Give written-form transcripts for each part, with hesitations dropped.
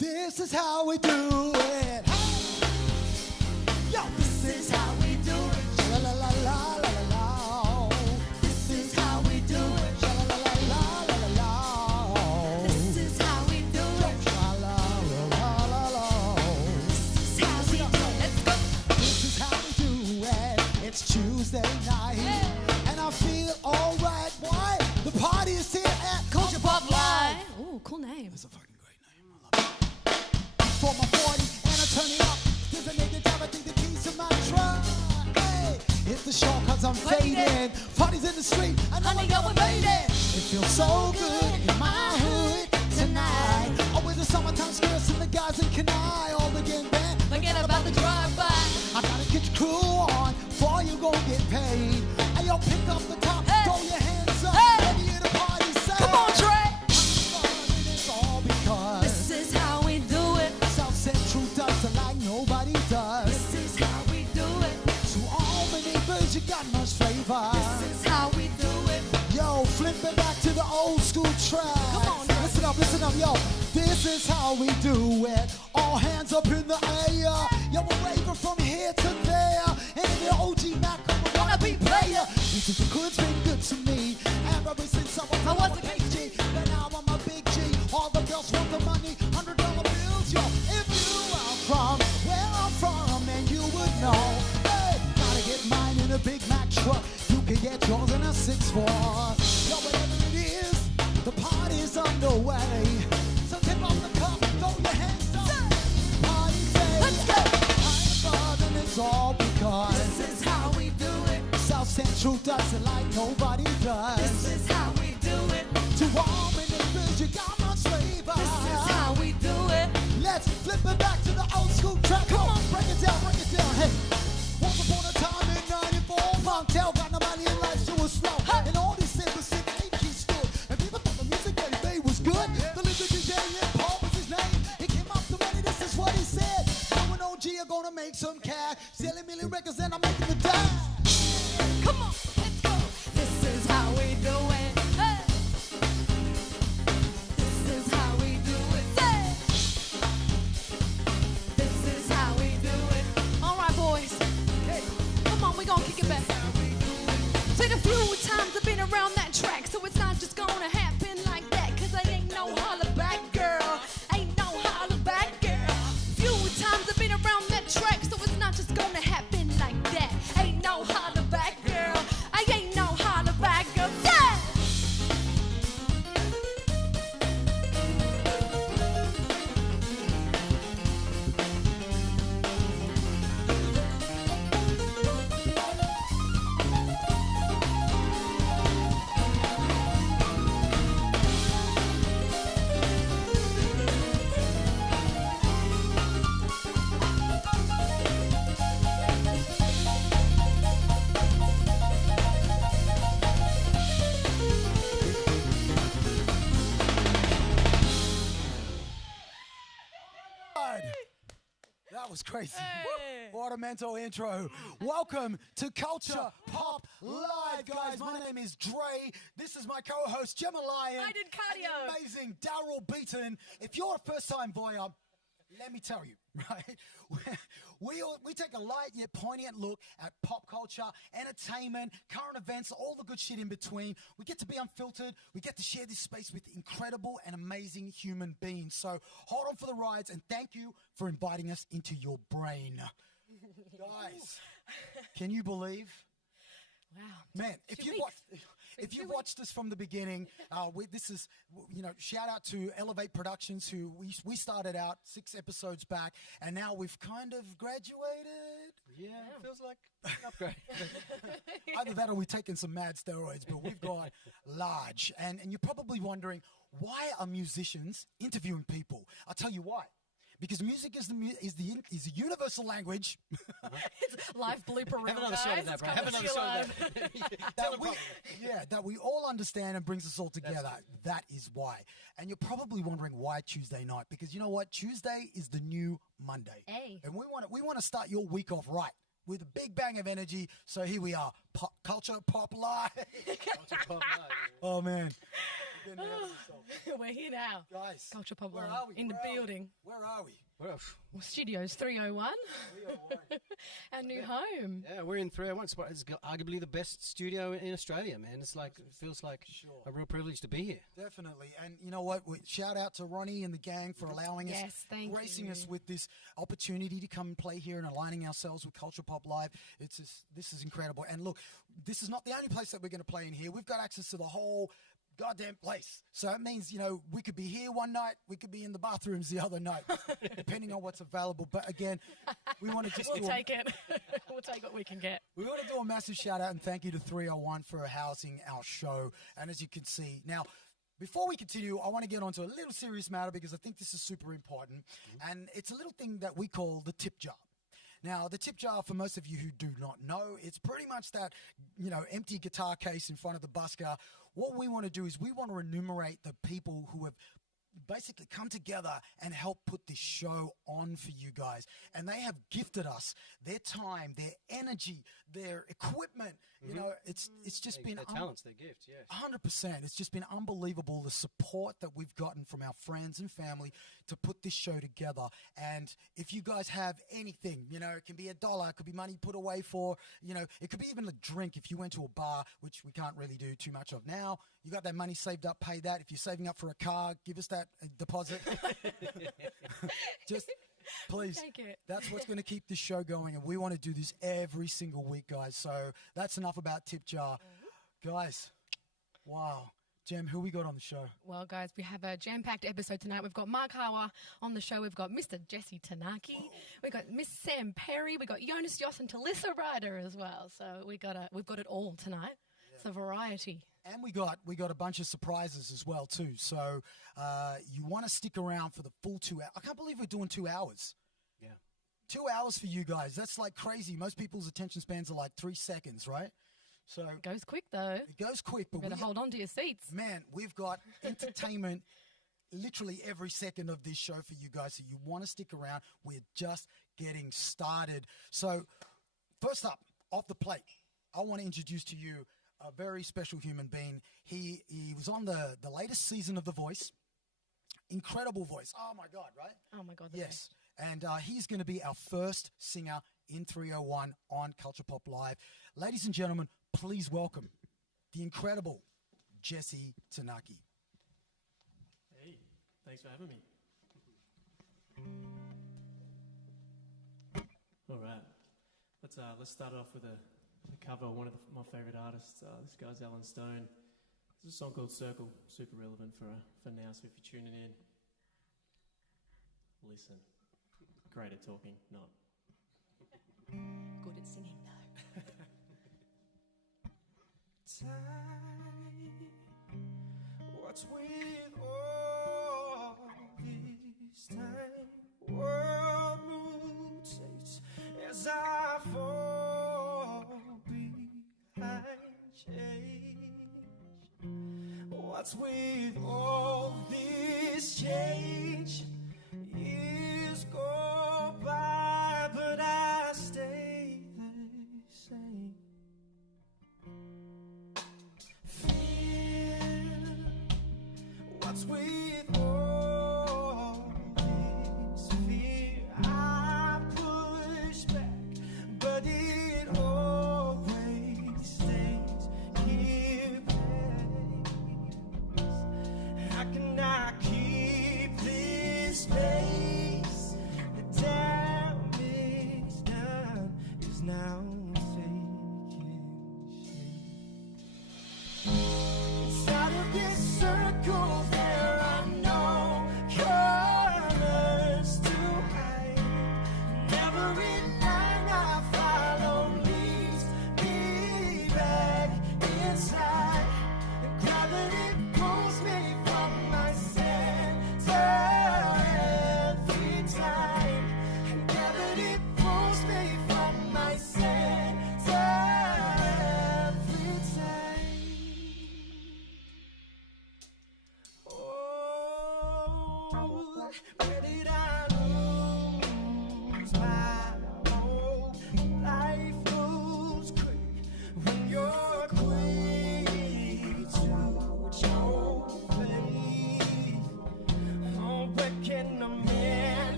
This is how we do it. Yo, this is how we do it. La la la la la la. This is how we do it. La la la la la la. This is how we do it. La la la la la. This is how we do it. Let's go. This is how we do it. It's Tuesday night, and I feel alright. Why? The party is here at Culture Pop Live. Ooh, cool name. That's a fucking great name. I love it. For my 40 and I turn it up. There's a nigga drive, I think the keys to my truck. Hey, hit the show cause I'm fading. Parties in the street, I know I got made it. It feels so good in my hood tonight. Oh, with the summertime skirts and the guys in Kenai. All again, man. Forget about the drive-by. I gotta get your crew on before you gon' get paid. Hey, yo, pick up the top, throw your hands up. Let me hear the party say. Come on, Trey. It's all because This is how we do it. South Central does it like nobody does. This is how we do it. To all the neighbors, you got much flavor. This is how we do it. Yo, flip it back to the old school track. Come on, now. Listen up, yo. This is how we do it. All hands up in the air. Yo, we're raving from here to there. And the OG Mac, I'm a wannabe player. This is the good's been good to me. Ever since I was a KG. But now I'm a big G. All the girls want the money, $100 bills, yo. If you are from where I'm from, then you would know. Hey, gotta get mine in a Big Mac truck. You can get yours in a 6'4". Yo, whatever it is, the party's underway. So tip off the cup, throw your hands up. Party say, Let's go. and it's all because This is how we do it. South Central does it like nobody does. This is how we do it. To all the neighbors, you got much flavor. This is how we do it. Let's flip it back to the old school track. Come on, break it down, break it down. Hey, once upon a time in '94, Montel got nobody in life, so it was slow. And all these singers sing H.E. stood. And people thought the music that he made was good. The little DJ and Paul was his name. He came up to money, this is what he said. Now and OG are gonna make some cash. Selling million records and I'm making the dime. Come on, let's go. This is how we do it. Hey. This is how we do it. Say. This is how we do it. All right, boys. Hey, Come on, we gonna kick it back. Said a few times I've been around that track, so it's not just gonna happen like that. Cause I ain't no holler back girl. Ain't no holler back girl. Few times I've been around that track, so it's not just gonna happen like that. Ain't no holler back girl. I ain't no holler back girl. Yeah! God. That was crazy. What a mental intro. Welcome to Culture Pop Live, guys. My name is Dre. This is my co-host, Gemma Lion. I did cardio. And the amazing Darryl Beaton. If you're a first-time voyeur, let me tell you, right? We take a light yet poignant look at pop culture, entertainment, current events, all the good shit in between. We get to be unfiltered. We get to share this space with incredible and amazing human beings. So hold on for the rides, and thank you for inviting us into your brain. Guys, can you believe? Wow. Man, if you watched us from the beginning, this is, shout out to Elevate Productions, who we started out 6 episodes back, and now we've kind of graduated. Yeah, it feels like an upgrade. Either that or we've taken some mad steroids, but we've got large. And you're probably wondering, why are musicians interviewing people? I'll tell you why. Because music is the universal language It's live blooper reel, Have another guys. shot of that, It's bro. Have coming another to you shot of live. that we all understand and brings us all together. That is why. And you're probably wondering why Tuesday night, because you know what? Tuesday is the new Monday. Hey. And we want to start your week off right with a big bang of energy. So here we are, Culture Pop Live. Culture Pop Live. Oh man. Getting ahead of yourself. We're here now. Guys, Culture Pop where Live, are we? in the Where are we? building. Where are we? Well, Studios 301. 301. Our new home. yeah, we're in 301. It's arguably the best studio in Australia, man. It's like, it feels like Sure. a real privilege to be here. Definitely. And you know what? Shout out to Ronnie and the gang for allowing us, Yes, thank gracing you. us with this opportunity to come and play here and aligning ourselves with Culture Pop Live. This is incredible. And look, this is not the only place that we're going to play in here. We've got access to the whole goddamn place. So it means, we could be here one night, we could be in the bathrooms the other night, depending on what's available. But again, we want to just We'll take it. We'll take what we can get. We want to do a massive shout out and thank you to 301 for housing our show. And as you can see, now, before we continue, I want to get onto a little serious matter because I think this is super important. And it's a little thing that we call the tip jar. Now, the tip jar, for most of you who do not know, it's pretty much that, empty guitar case in front of the busker. What we want to do is we want to enumerate the people who have basically come together and help put this show on for you guys. And they have gifted us their time, their energy, their equipment. It's just been Their talents, their gifts, yes. 100%. It's just been unbelievable, the support that we've gotten from our friends and family to put this show together. And if you guys have anything, it can be $1, it could be money put away for, it could be even a drink if you went to a bar, which we can't really do too much of now. You got that money saved up, pay that. If you're saving up for a car, give us that deposit. Just please. Take it. That's what's going to keep this show going, and we want to do this every single week, guys. So that's enough about Tip Jar. Guys, wow. Gem, who we got on the show? Well, guys, we have a jam-packed episode tonight. We've got Mark Hawa on the show. We've got Mr. Jesse Tanaki. We've got Miss Sam Perry. We've got Jonas Yoss and Talissa Ryder as well. So we've got it all tonight. It's a variety. And we got a bunch of surprises as well, too. So you want to stick around for the full 2 hours. I can't believe we're doing 2 hours. Yeah. 2 hours for you guys. That's like crazy. Most people's attention spans are like 3 seconds, right? So It goes quick, though. it goes quick. But Better hold on to your seats. man, we've got entertainment literally every second of this show for you guys. So you want to stick around. We're just getting started. So first up, off the plate, I want to introduce to you a very special human being. He was on the latest season of The Voice. Incredible voice. Oh, my God, right? Oh, my God. Yes. And he's going to be our first singer in 301 on Culture Pop Live. Ladies and gentlemen, please welcome the incredible Jesse Tanaki. Hey, thanks for having me. All right, let's start off with a cover of one of my favourite artists. This guy's Alan Stone. There's a song called Circle, super relevant for now. So if you're tuning in, listen. Great at talking, not. Good at singing, though. Time, what's with all this time? World mutates as I fall behind change. What's with all this change? Years go by, but I stay the same. What's with all this fear? I push back, but it always stays here. How can I keep this pace? The damage done is now taking shape. Inside of this circle there are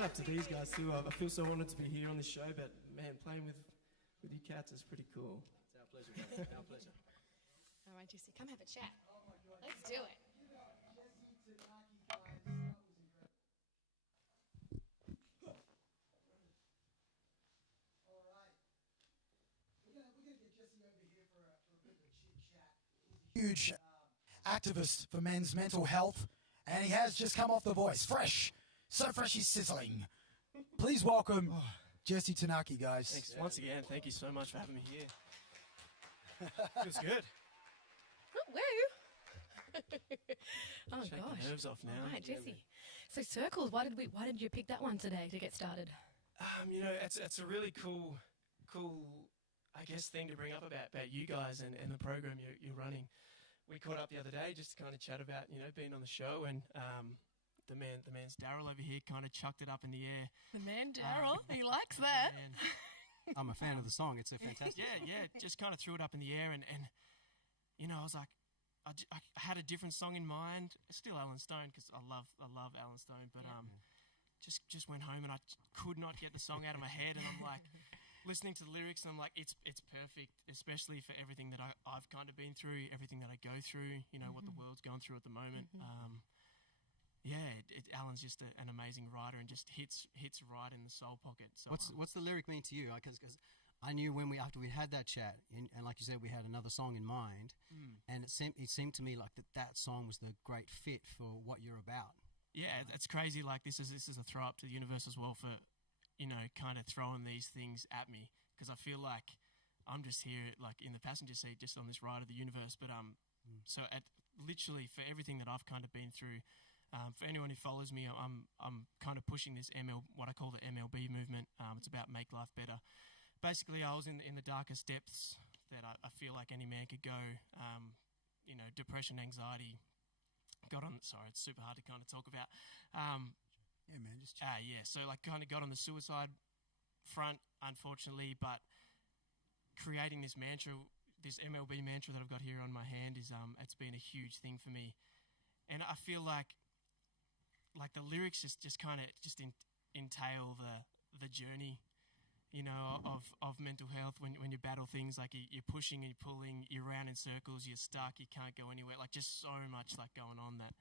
shout out to these guys too. I feel so honoured to be here on this show, but man, playing with you cats is pretty cool. It's our pleasure, mate. Our pleasure. All right, Jesse, come have a chat. Let's do it. Huge activist for men's mental health, and he has just come off The Voice. Fresh. So fresh he's sizzling. Please welcome Jesse Tanaki, guys. Thanks once again. Thank you so much for having me here. Feels good. Oh, woo. Oh, Shake gosh. the nerves off now. All right, Jesse. So circles, why did you pick that one today to get started? You know, it's a really cool, I guess, thing to bring up about you guys and the program you're running. We caught up the other day just to kind of chat about, you know, being on the show, and the man's Darryl over here kind of chucked it up in the air. The man, Darryl, he likes that. And I'm a fan of the song. It's a fantastic. yeah, just kind of threw it up in the air, and you know, I was like, I had a different song in mind. Still Alan Stone, because I love Alan Stone, but just went home and I could not get the song out of my head, and I'm like, listening to the lyrics, and I'm like, it's perfect, especially for everything that I've kind of been through, everything that I go through, you know, what the world's going through at the moment. Alan's just an amazing writer and just hits right in the soul pocket. So What's the lyric mean to you? Because I knew after we had that chat, and like you said, we had another song in mind, and it seemed to me like that song was the great fit for what you're about. Yeah, it's crazy. Like this is a throw up to the universe as well for, you know, kind of throwing these things at me, because I feel like I'm just here, like in the passenger seat, just on this ride of the universe. But so literally for everything that I've kind of been through, for anyone who follows me, I'm kind of pushing this what I call the MLB movement. It's about make life better. Basically, I was in the darkest depths that I feel like any man could go. You know, depression, anxiety. Sorry, it's super hard to kind of talk about. Yeah, man, just so like kind of got on the suicide front, unfortunately, but creating this mantra, this MLB mantra that I've got here on my hand is it's been a huge thing for me, and I feel like the lyrics just kind of entail the journey, you know, of mental health when you battle things like you're pushing and you're pulling, you're around in circles, you're stuck, you can't go anywhere, like just so much like going on that,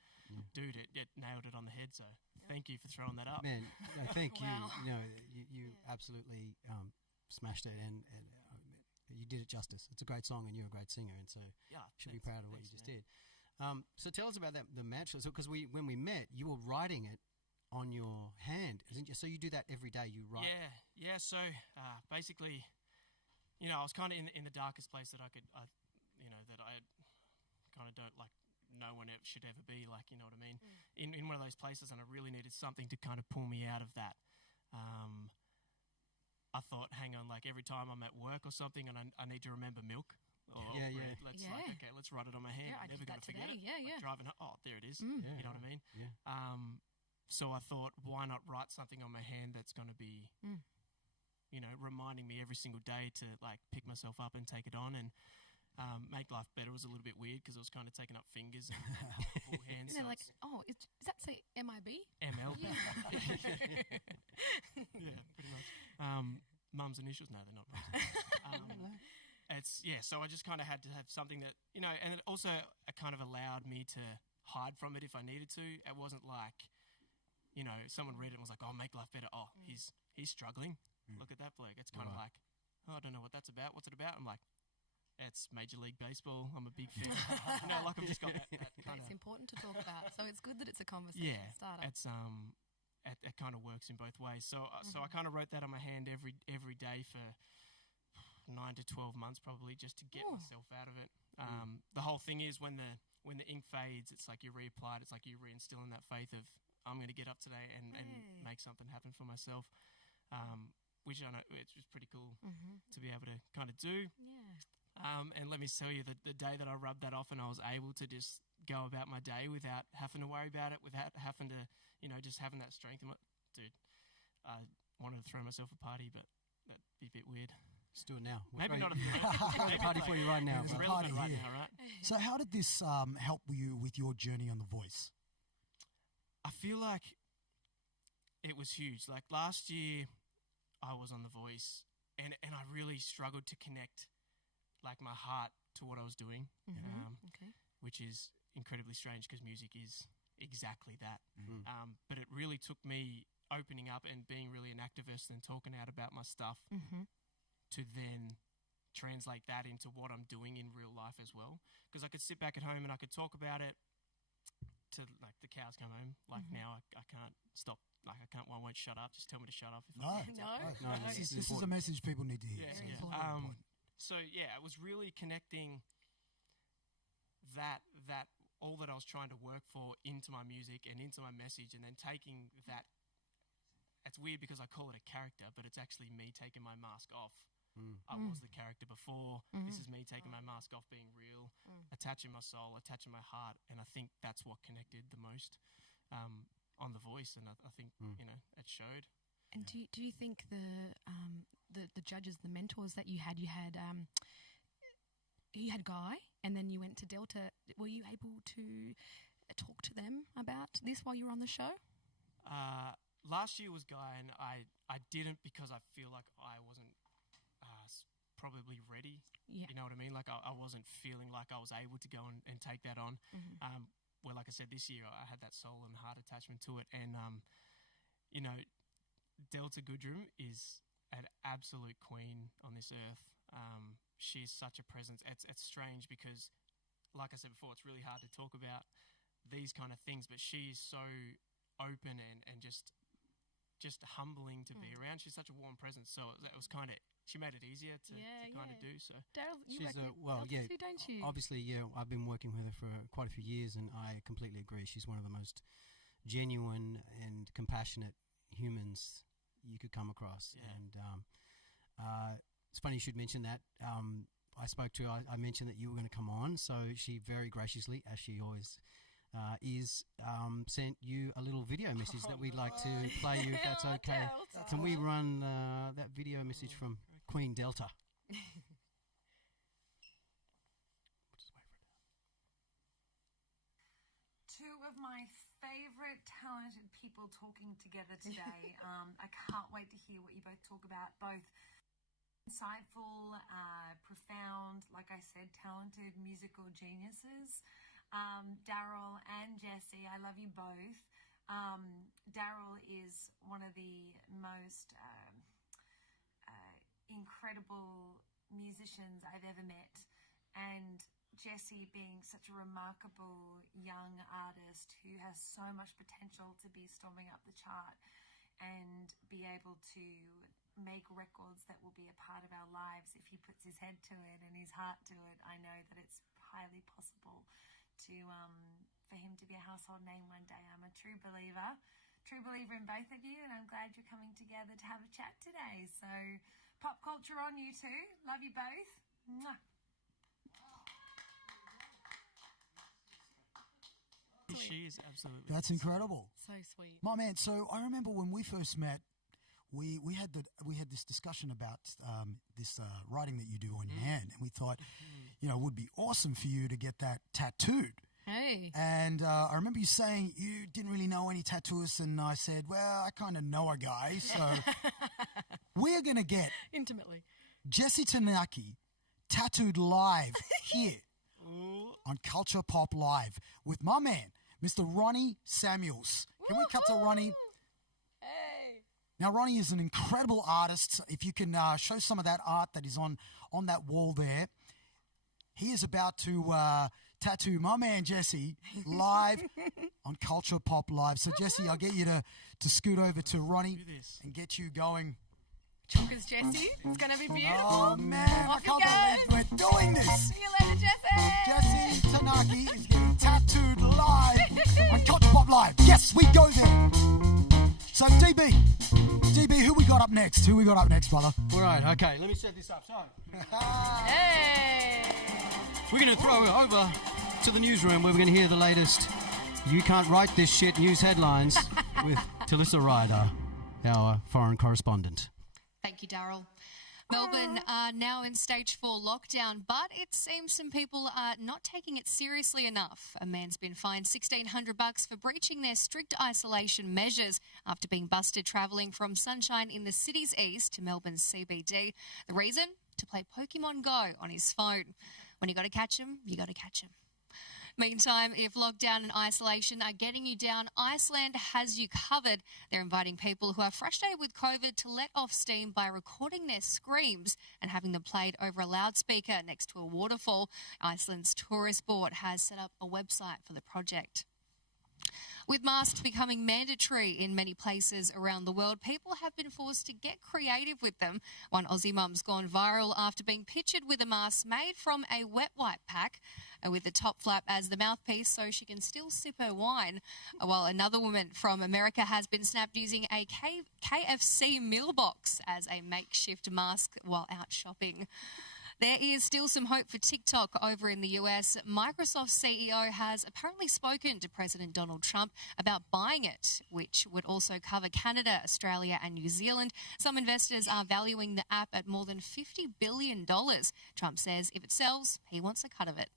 dude, it nailed it on the head. So thank you for throwing that up. Man, no, thank Wow. you. You know, you absolutely smashed it, and you did it justice. It's a great song, and you're a great singer, and so Yeah, you should be thanks, proud of what you thanks, just man. did. So tell us about the mantra. So because when we met, you were writing it on your hand, isn't you? So you do that every day. You write. Yeah. So basically, you know, I was kind of in the darkest place that I kind of don't like. No one should ever be, like, you know what I mean? In one of those places, and I really needed something to kind of pull me out of that. I thought, hang on, like every time I'm at work or something, and I need to remember milk. Or Yeah. bread, let's write it on my hand. Yeah, I Never did gonna that forget today. it. Yeah, Like yeah. driving. There it is. Yeah, You know what I mean? Yeah. So I thought, why not write something on my hand that's going to be, you know, reminding me every single day to like pick myself up and take it on. And make life better was a little bit weird because I was kind of taking up fingers and full hands. And they're like, oh, does that say MIB? MLB. Yeah, pretty much. Mum's initials? No, they're not. So I just kind of had to have something that, you know, and it also kind of allowed me to hide from it if I needed to. It wasn't like, you know, someone read it and was like, oh, make life better. Oh, he's struggling. Look at that bloke. It's kind of like, oh, I don't know what that's about. What's it about? I'm like, it's Major League Baseball. I'm a big fan. You know, like I've just got that kind It's of. important to talk about. So it's good that it's a conversation starter. It's it kind of works in both ways. So so I kind of wrote that on my hand every day for 9 to 12 months probably, just to get myself out of it. The whole thing is when the ink fades, it's like you reapply it. It's like you reinstilling that faith of I'm going to get up today and make something happen for myself. Which I know it's just pretty cool to be able to kind of do. Yeah. And let me tell you, the day that I rubbed that off and I was able to just go about my day without having to worry about it, without having to, you know, just having that strength. Dude, I wanted to throw myself a party, but that'd be a bit weird. Let's do it now. Maybe not a party for you right now. It's There's a relevant party right here. now, right? So how did this help you with your journey on The Voice? I feel like it was huge. Like last year, I was on The Voice, and I really struggled to connect, like my heart to what I was doing, which is incredibly strange because music is exactly that. But it really took me opening up and being really an activist and talking out about my stuff to then translate that into what I'm doing in real life as well. Because I could sit back at home and I could talk about it to like the cows come home. Like now I can't stop. Like I won't shut up. Just tell me to shut up. No. This is a message people need to hear. So yeah, it was really connecting that all that I was trying to work for into my music and into my message, and then taking that. It's weird because I call it a character, but it's actually me taking my mask off. I was the character before. This is me taking my mask off, being real, attaching my soul, attaching my heart, and I think that's what connected the most on The Voice, and I think it showed. And do you think the judges, the mentors that you had Guy, and then you went to Delta, were you able to talk to them about this while you were on the show? Last year was Guy, and I didn't because I feel like I wasn't probably ready. Yeah. You know what I mean? Like I wasn't feeling like I was able to go and take that on. Well, like I said, this year I had that soul and heart attachment to it, and Delta Goodrum is an absolute queen on this earth. She's such a presence. It's strange because, like I said before, it's really hard to talk about these kind of things, but she's so open and just humbling to be around. She's such a warm presence, so that was kind of, she made it easier to kind of do. So Darryl, you she's reckon too, don't you? Obviously, I've been working with her for quite a few years, and I completely agree. She's one of the most genuine and compassionate humans you could come across. And it's funny you should mention that. I spoke to her, I mentioned that you were going to come on, so she very graciously, as she always sent you a little video message that we'd like to play you, if that's okay. Can we run that video message from Queen Delta? Two of my favourite talented people talking together today. I can't wait to hear what you both talk about. Both insightful, profound, like I said, talented musical geniuses. Darryl and Jessie, I love you both. Darryl is one of the most incredible musicians I've ever met, and Jessie being such a remarkable young artist who has so much potential to be storming up the chart and be able to make records that will be a part of our lives if he puts his head to it and his heart to it. I know that it's highly possible for him to be a household name one day. I'm a true believer in both of you, and I'm glad you're coming together to have a chat today. So pop culture on you two. Love you both. Mwah. She is absolutely. That's incredible. So sweet. My man, so I remember when we first met, we had this discussion about this writing that you do on your hand, and we thought, it would be awesome for you to get that tattooed. Hey. And I remember you saying you didn't really know any tattooists, and I said, well, I kind of know a guy, so we're going to get intimately Jessie Tanaki tattooed live here on Culture Pop Live with my man, Mr. Ronnie Samuels. Can we cut to Ronnie? Hey. Now, Ronnie is an incredible artist. If you can show some of that art that is on that wall there. He is about to tattoo my man Jesse live on Culture Pop Live. So, Jesse, I'll get you to scoot over to Ronnie and get you going. Chonkers, Jesse. It's going to be beautiful. Oh, man. Off I can't believe we're doing this. See you later, Jesse. Jesse Tanaki is getting tattooed live on Culture Pop Live. Yes, we go there. So, DB, who we got up next? Brother? All right, okay, let me set this up. So, Hey. we're going to throw it over to the newsroom where we're going to hear the latest You Can't Write This Shit news headlines with Talissa Ryder, our foreign correspondent. Thank you, Darryl. Melbourne are now in stage 4 lockdown, but it seems some people are not taking it seriously enough. A man's been fined $1,600 for breaching their strict isolation measures after being busted travelling from Sunshine in the city's east to Melbourne's CBD. The reason? To play Pokemon Go on his phone. When you got to catch him, you got to catch him. Meantime, if lockdown and isolation are getting you down, Iceland has you covered. They're inviting people who are frustrated with COVID to let off steam by recording their screams and having them played over a loudspeaker next to a waterfall. Iceland's tourist board has set up a website for the project. With masks becoming mandatory in many places around the world, people have been forced to get creative with them. One Aussie mum's gone viral after being pictured with a mask made from a wet wipe pack with the top flap as the mouthpiece so she can still sip her wine, while another woman from America has been snapped using a KFC meal box as a makeshift mask while out shopping. There is still some hope for TikTok over in the US. Microsoft's CEO has apparently spoken to President Donald Trump about buying it, which would also cover Canada, Australia and New Zealand. Some investors are valuing the app at more than $50 billion. Trump says if it sells, he wants a cut of it.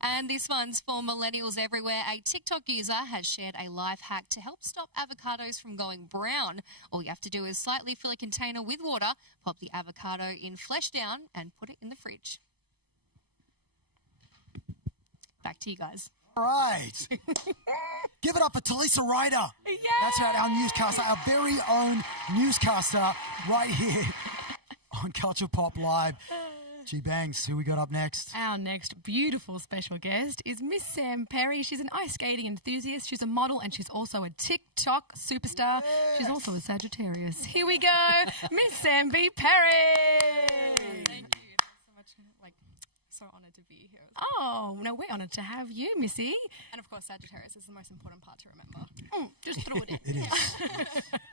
And this one's for millennials everywhere. A TikTok user has shared a life hack to help stop avocados from going brown. All you have to do is slightly fill a container with water, pop the avocado in flesh down and put it in the fridge. Back to you guys. All right. Give it up for Talisa Ryder. Yeah. That's right, our newscaster, our very own newscaster right here on Culture Pop Live. Gee bangs, who we got up next? Our next beautiful special guest is Miss Sam Perry. She's an ice skating enthusiast, she's a model, and she's also a TikTok superstar. Yes. She's also a Sagittarius. Here we go, Miss Sam B. Perry. Thank you. Thanks so much. So honoured to be here. Oh, no, we're honoured to have you, Missy. And of course, Sagittarius is the most important part to remember. Just throw it in. It is.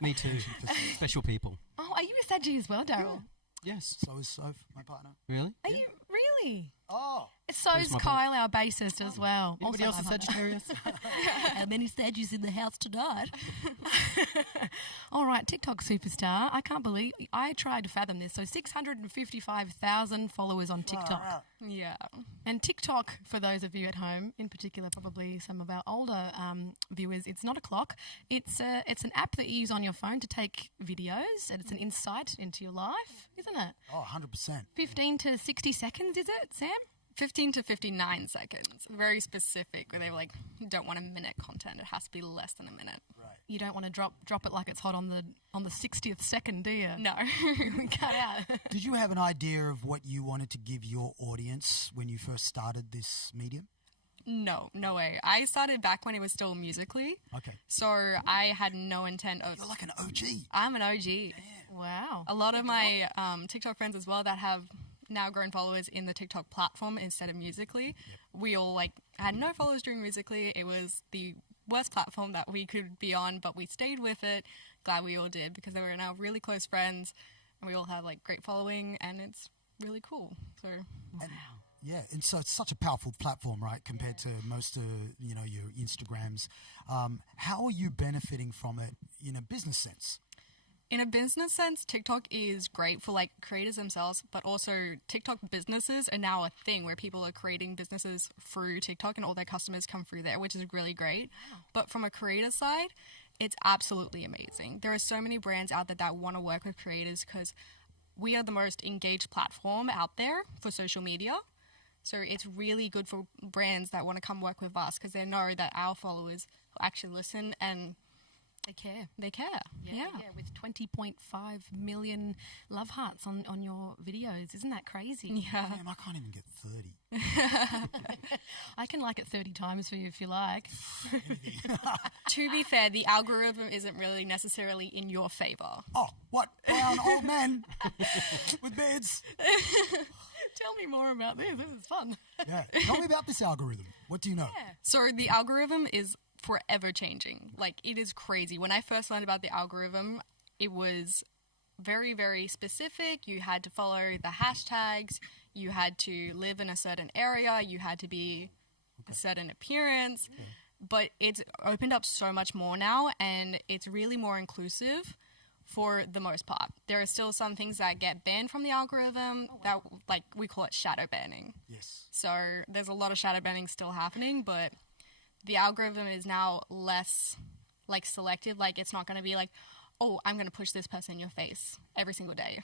Me too. For special people. Oh, are you a Saggy as well, Darryl? Yes. So is Soph, my partner. Really? Are you really? Oh. So is Kyle, our bassist, as well. Anybody else a Sagittarius? How many Saggies in the house tonight? All right, TikTok superstar. I can't believe I tried to fathom this. So 655,000 followers on TikTok. Yeah. And TikTok, for those of you at home, in particular, probably some of our older viewers, it's not a clock. It's an app that you use on your phone to take videos, and it's an insight into your life, isn't it? Oh, 100%. 15 to 60 seconds, is it, Sam? 15 to 59 seconds. Very specific. Where they were like, you don't want a minute content. It has to be less than a minute. Right. You don't want to drop it like it's hot on the 60th second, do you? No. Cut out. Did you have an idea of what you wanted to give your audience when you first started this medium? No way. I started back when it was still Musically. Okay. So I had no intent of... You're like an OG. I'm an OG. Damn. Wow. A lot of my TikTok friends as well that have now grown followers in the TikTok platform instead of Musically. We all had no followers during Musically. It was the worst platform that we could be on, but we stayed with it. Glad we all did, because they were now really close friends and we all have great following, and it's really cool. So wow. Yeah, and so it's such a powerful platform, right, compared to most of, your Instagrams. How are you benefiting from it in a business sense? In a business sense, TikTok is great for creators themselves, but also TikTok businesses are now a thing where people are creating businesses through TikTok and all their customers come through there, which is really great. Wow. But from a creator side, it's absolutely amazing. There are so many brands out there that want to work with creators because we are the most engaged platform out there for social media. So it's really good for brands that want to come work with us because they know that our followers will actually listen and they care. They care. Yeah. With 20.5 million love hearts on your videos. Isn't that crazy? Yeah. Damn, I can't even get 30. I can like it 30 times for you if you like. To be fair, the algorithm isn't really necessarily in your favour. Oh, what? Brown old men with beards. Tell me more about this. This is fun. Yeah. Tell me about this algorithm. What do you know? Yeah. So the algorithm is forever changing. It is crazy. When I first learned about the algorithm, it was very, very specific. You had to follow the hashtags. You had to live in a certain area. You had to be a certain appearance. But it's opened up so much more now, and it's really more inclusive for the most part. There are still some things that get banned from the algorithm that, like, we call it shadow banning. Yes. So there's a lot of shadow banning still happening, but the algorithm is now less, like, selective. Like, it's not going to be like, oh, I'm going to push this person in your face every single day.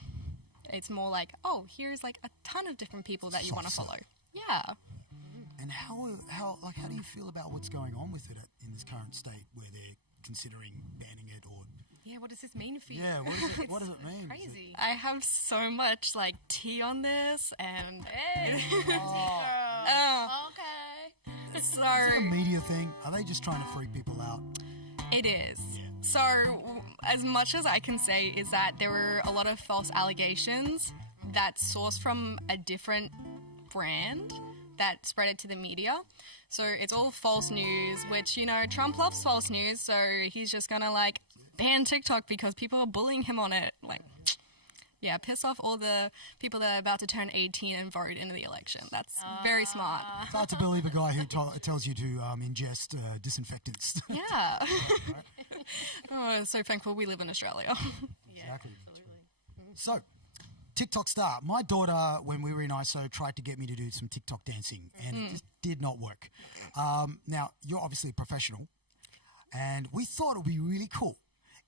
It's more like, oh, here's, like, a ton of different people that you want to follow. Yeah. And how do you feel about what's going on with it in this current state where they're considering banning it or... Yeah, what does this mean for you? Yeah, what does it mean? Crazy. I have so much, like, tea on this, and... Hey, okay. Is it a media thing? Are they just trying to freak people out? It is. Yeah. So, as much as I can say is that there were a lot of false allegations that sourced from a different brand that spread it to the media. So it's all false news, which, you know, Trump loves false news, so he's just gonna, like, ban TikTok because people are bullying him on it. Like, yeah, piss off all the people that are about to turn 18 and vote in the election. That's very smart. It's hard to believe a guy who tells you to ingest disinfectants. Yeah. Oh, so thankful we live in Australia. Exactly. So, TikTok star. My daughter, when we were in ISO, tried to get me to do some TikTok dancing, and it just did not work. Now, you're obviously a professional, and we thought it would be really cool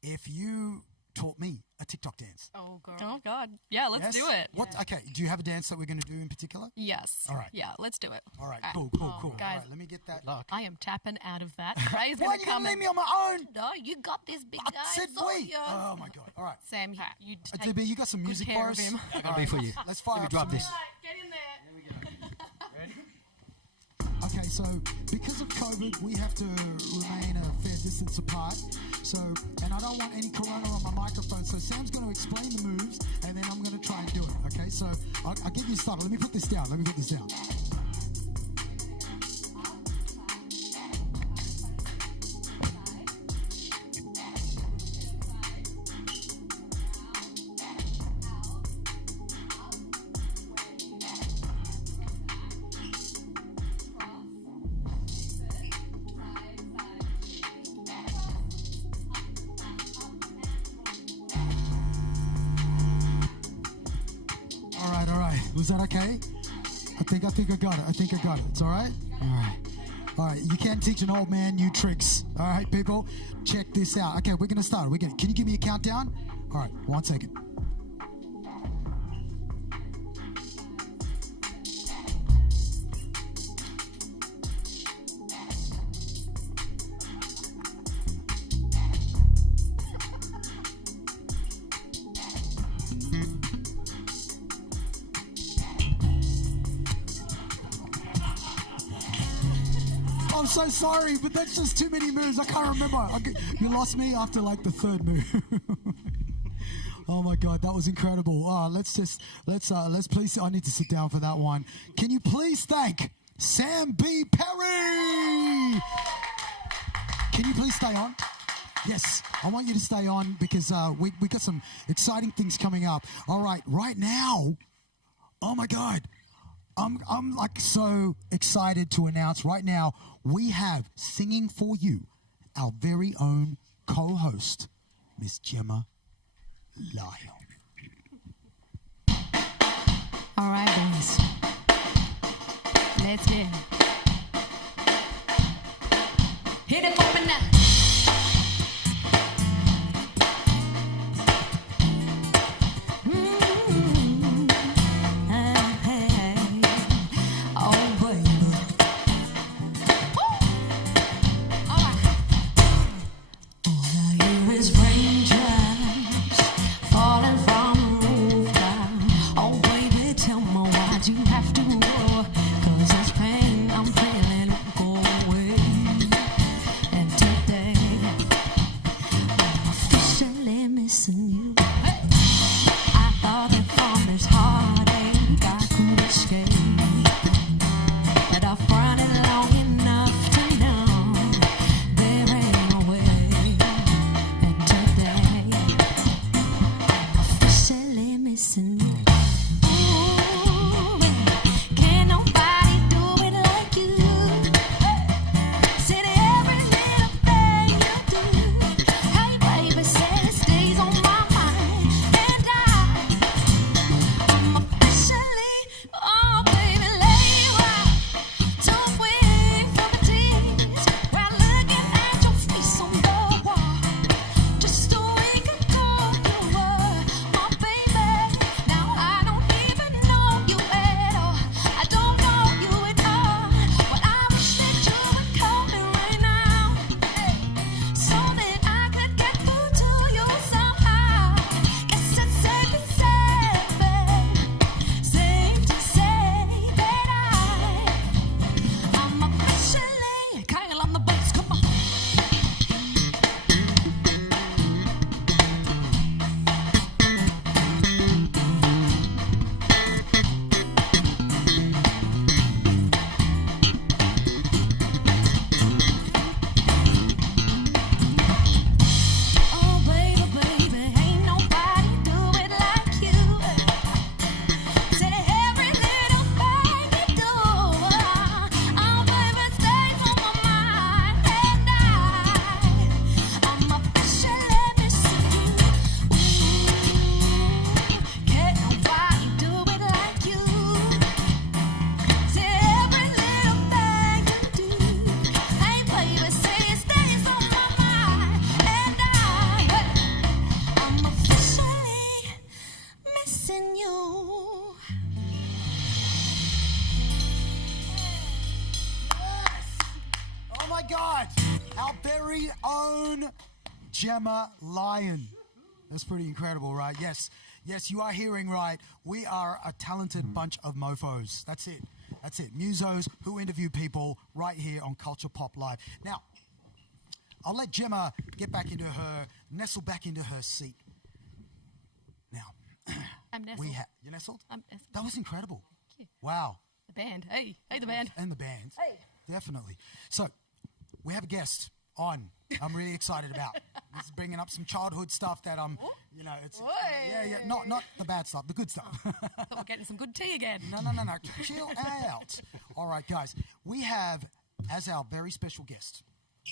if you taught me a TikTok dance. Oh, God. Oh, God. Yeah, let's do it. What? Okay, do you have a dance that we're going to do in particular? Yes. All right. Yeah, let's do it. All right, cool. Guys, All right, let me get that. I am tapping out of that. Ray's Why going you to come leave and... me on my own? No, you got this, big guy. I said It's all we. yours. Oh, my God. All right. Sam, you take DB, you got some music care for of us? him. I got a beat for you. Let's fire Let me up drop some this. Get in there. Okay, so because of COVID, we have to remain a fair distance apart. So, and I don't want any corona on my microphone. So Sam's going to explain the moves, and then I'm going to try and do it. Okay, so I'll get you started. Let me put this down. All right. Was that okay? I think I got it. It's all right? All right. You can't teach an old man new tricks. All right, people? Check this out. Okay, we're going to start. Can you give me a countdown? All right, 1 second. I'm so sorry, but that's just too many moves. I can't remember. You lost me after like the third move. Oh my God, that was incredible. Let's please. I need to sit down for that one. Can you please thank Sam B. Perry? Can you please stay on? Yes, I want you to stay on because we got some exciting things coming up. All right, right now. Oh my God. I'm like so excited to announce right now we have singing for you our very own co-host, Miss Gemma Lyle. All right, boys. Let's get it. Hit it for me now. You have to, 'cause it's pain. Oh my God, our very own Gemma Lion. That's pretty incredible, right? Yes, you are hearing right. We are a talented bunch of mofos. That's it. Musos who interview people right here on Culture Pop Live. Now, I'll let Gemma nestle back into her seat. Now, I'm nestled. You nestled? I'm nestled. That was incredible. Thank you. Wow. The band. Hey, the band. And the band. Hey. Definitely. So, we have a guest on. I'm really excited about. This is bringing up some childhood stuff that it's not the bad stuff, the good stuff. Thought we're getting some good tea again. No. Chill out. All right, guys. We have as our very special guest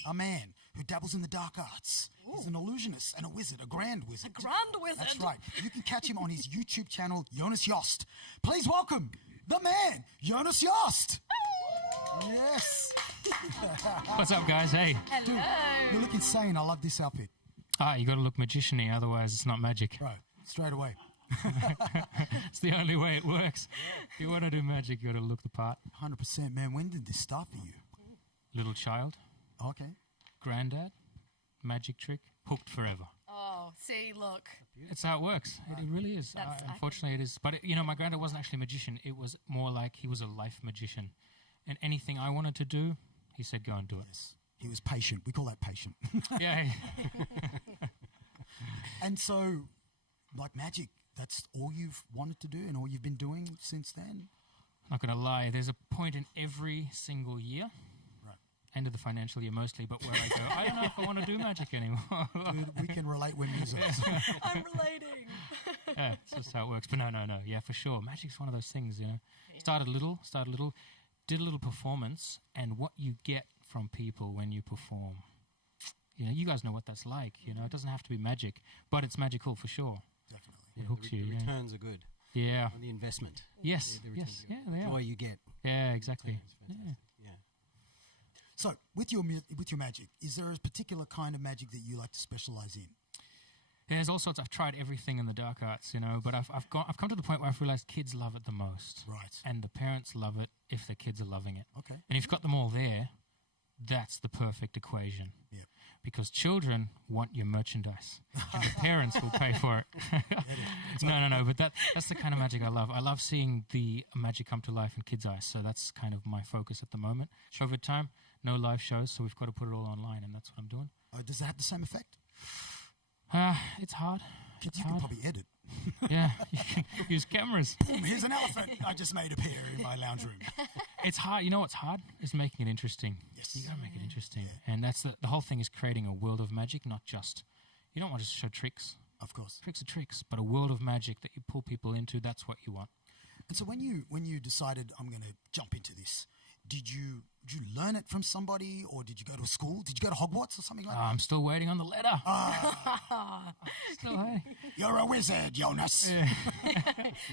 a man who dabbles in the dark arts. Ooh. He's an illusionist and a wizard, a grand wizard. That's right. You can catch him on his YouTube channel, Jonas Yost. Please welcome the man, Jonas Yost. Yes. What's up, guys? Hey. Hello. Dude, you look insane. I love this outfit. You got to look magician-y, otherwise it's not magic. Right, straight away. It's the only way it works. If you want to do magic, you got to look the part. 100%, man. When did this start for you? Little child. Okay. Granddad. Magic trick. Hooked forever. Oh, see, look. It's how it works. It really is. Unfortunately, it is. But, my granddad wasn't actually a magician. It was more like he was a life magician. And anything I wanted to do, he said, go and do it. Yes. He was patient. We call that patient. Yeah. And so, like magic, that's all you've wanted to do and all you've been doing since then? Not going to lie. There's a point in every single year, right, end of the financial year mostly, but where I go, I don't know if I want to do magic anymore. Dude, we can relate when music. I'm relating. Yeah, that's just how it works. But no. Yeah, for sure. Magic's one of those things, Started little, did a little performance, and what you get from people when you perform. You guys know what that's like, It doesn't have to be magic, but it's magical for sure. Definitely. It hooks you. The returns are good. Yeah. On the investment. Yes. The Yes. returns Yeah, they are. Joy you get. Yeah, exactly. Yeah. So, with your magic, is there a particular kind of magic that you like to specialize in? Yeah, there's all sorts. I've tried everything in the dark arts, but I've come to the point where I've realized kids love it the most. Right. And the parents love it if their kids are loving it. Okay. And if you've got them all there, that's the perfect equation. Yep. Because children want your merchandise, and the parents will pay for it. No, but that's the kind of magic I love. I love seeing the magic come to life in kids' eyes, so that's kind of my focus at the moment. COVID time, no live shows, so we've got to put it all online, and that's what I'm doing. Does it have the same effect? It's hard. You can probably edit. Yeah, you can use cameras. Boom, here's an elephant I just made appear in my lounge room. It's hard. You know what's hard? Is making it interesting. Yes. You got to make it interesting. Yeah. And that's the whole thing is creating a world of magic, not just... You don't want to show tricks. Of course. Tricks are tricks, but a world of magic that you pull people into, that's what you want. And so when you decided, I'm going to jump into this, did you learn it from somebody, or did you go to a school? Did you go to Hogwarts or something like that? I'm still waiting on the letter. Still waiting. You're a wizard, Jonas.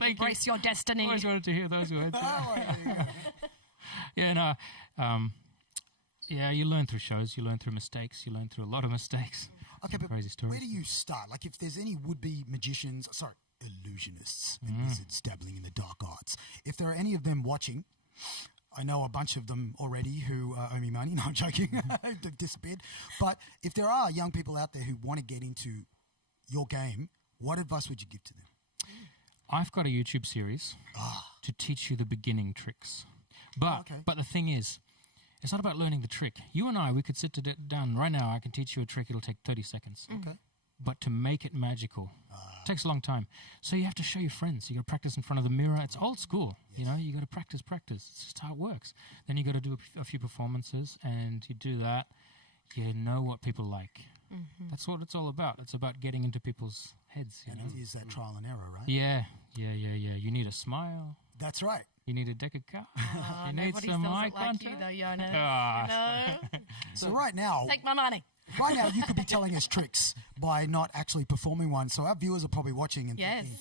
Embrace your destiny. I always wanted to hear those words. You learn through shows, you learn through mistakes, you learn through a lot of mistakes. Okay, but crazy stories. Where do you start? Like, if there's any would-be illusionists and wizards dabbling in the dark arts, if there are any of them watching, I know a bunch of them already who owe me money. No, I'm joking. They've disappeared. But if there are young people out there who want to get into your game, what advice would you give to them? I've got a YouTube series to teach you the beginning tricks. But the thing is, it's not about learning the trick. You and I, we could sit down right now. I can teach you a trick. It'll take 30 seconds. Okay. But to make it magical takes a long time. So you have to show your friends. You got to practice in front of the mirror. It's old school. Yes. You got to practice. It's just how it works. Then you got to do a few performances, and you do that. You know what people like. Mm-hmm. That's what it's all about. It's about getting into people's heads. And it is that trial and error, right? Yeah. You need a smile. That's right. You need a deck of cards. You need some eye contact. Like you, though, Jonas. So right now... Take my money. Right now, you could be telling us tricks by not actually performing one. So our viewers are probably watching and thinking,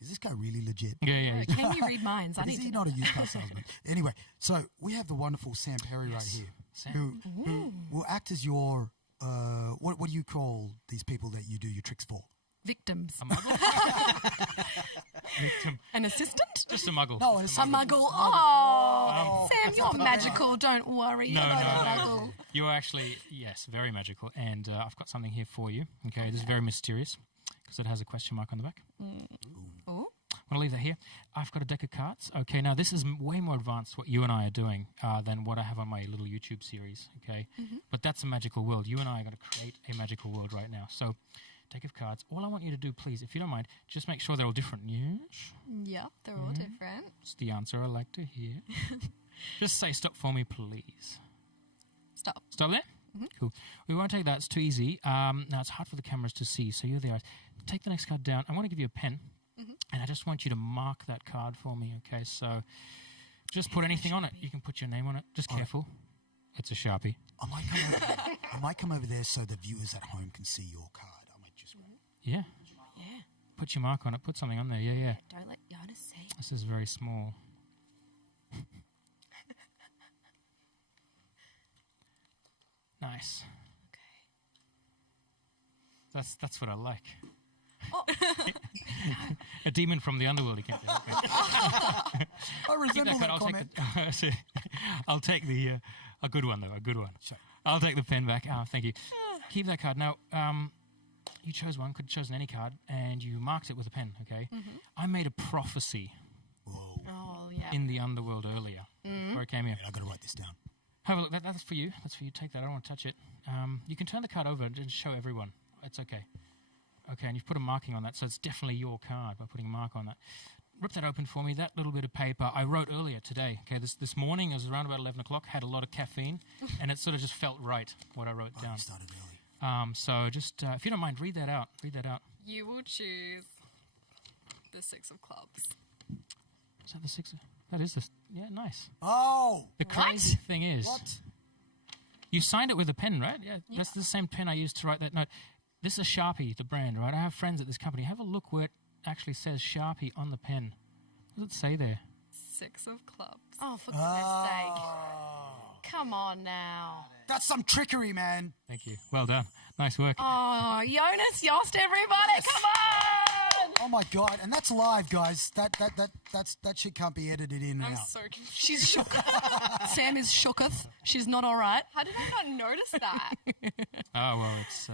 is this guy really legit? Yeah. Can you read minds? Is he not a used car salesman? Anyway, so we have the wonderful Sam Perry right here, Sam. who will act as your, what do you call these people that you do your tricks for? victims. A muggle? Victim. An assistant? Just a muggle. No, Just it's A muggle. Oh, Sam, you're magical. Don't worry. No, You're not a no. muggle. You're actually, yes, very magical. And I've got something here for you. Okay, this is very mysterious because it has a question mark on the back. Oh. I'm going to leave that here. I've got a deck of cards. Okay, now this is way more advanced what you and I are doing than what I have on my little YouTube series, okay? But that's a magical world. You and I are going to create a magical world right now. So, deck of cards. All I want you to do, please, if you don't mind, just make sure they're all different. Yes? Yeah, they're all different. It's the answer I like to hear. Just say stop for me, please. Stop. Stop there? Cool. We won't take that. It's too easy. Now, it's hard for the cameras to see, so you're there. Take the next card down. I want to give you a pen. And I just want you to mark that card for me, okay? So just put anything on it. You can put your name on it. Just careful. It's a Sharpie. I might come over there so the viewers at home can see your card. I might just. Yeah. Yeah. Put your mark on it. Put something on there. Yeah. Don't let Jonas see. This is very small. Nice. Okay. That's what I like. Oh. A demon from the underworld. He can't do it. I Keep resemble that I'll comment. I'll take the a good one though. A good one. Sure. I'll take the pen back. Thank you. Keep that card now. You chose one. Could have chosen any card, and you marked it with a pen. Okay. I made a prophecy Whoa. Oh, yeah. in the underworld earlier before I came here. I got to write this down. Have a look. That's for you. That's for you. Take that. I don't want to touch it. You can turn the card over and just show everyone. It's okay. Okay, and you've put a marking on that, so it's definitely your card by putting a mark on that. Rip that open for me. That little bit of paper I wrote earlier today. Okay, this morning, it was around about 11 o'clock, had a lot of caffeine, and it sort of just felt right, what I wrote down. You started early. So just, if you don't mind, read that out. Read that out. You will choose the 6 of clubs. Is that the 6? That is the, yeah, nice. Oh! The crazy thing is, What? you signed it with a pen, right? Yeah, that's the same pen I used to write that note. This is Sharpie, the brand, right? I have friends at this company. Have a look where it actually says Sharpie on the pen. What does it say there? 6 of clubs. Oh, for goodness sake. Come on now. That's some trickery, man. Thank you. Well done. Nice work. Oh, Jonas Yost, everybody. Come on. Oh my God! And that's live, guys. That shit can't be edited in and I'm out. so confused. She's shook. Sam is shooketh. She's not all right. How did I not notice that? Oh, well, it's...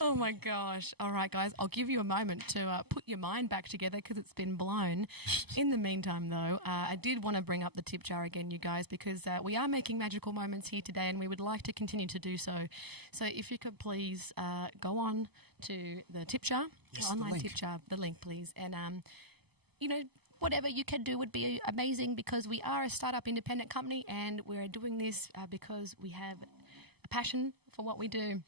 Oh my gosh. All right, guys, I'll give you a moment to put your mind back together because it's been blown. In the meantime, though, I did want to bring up the tip jar again, you guys, because we are making magical moments here today and we would like to continue to do so. So if you could please go on to the tip jar, Yes, the online link. tip jar, the link, please. And, you know, whatever you can do would be amazing because we are a startup independent company and we're doing this because we have a passion for what we do.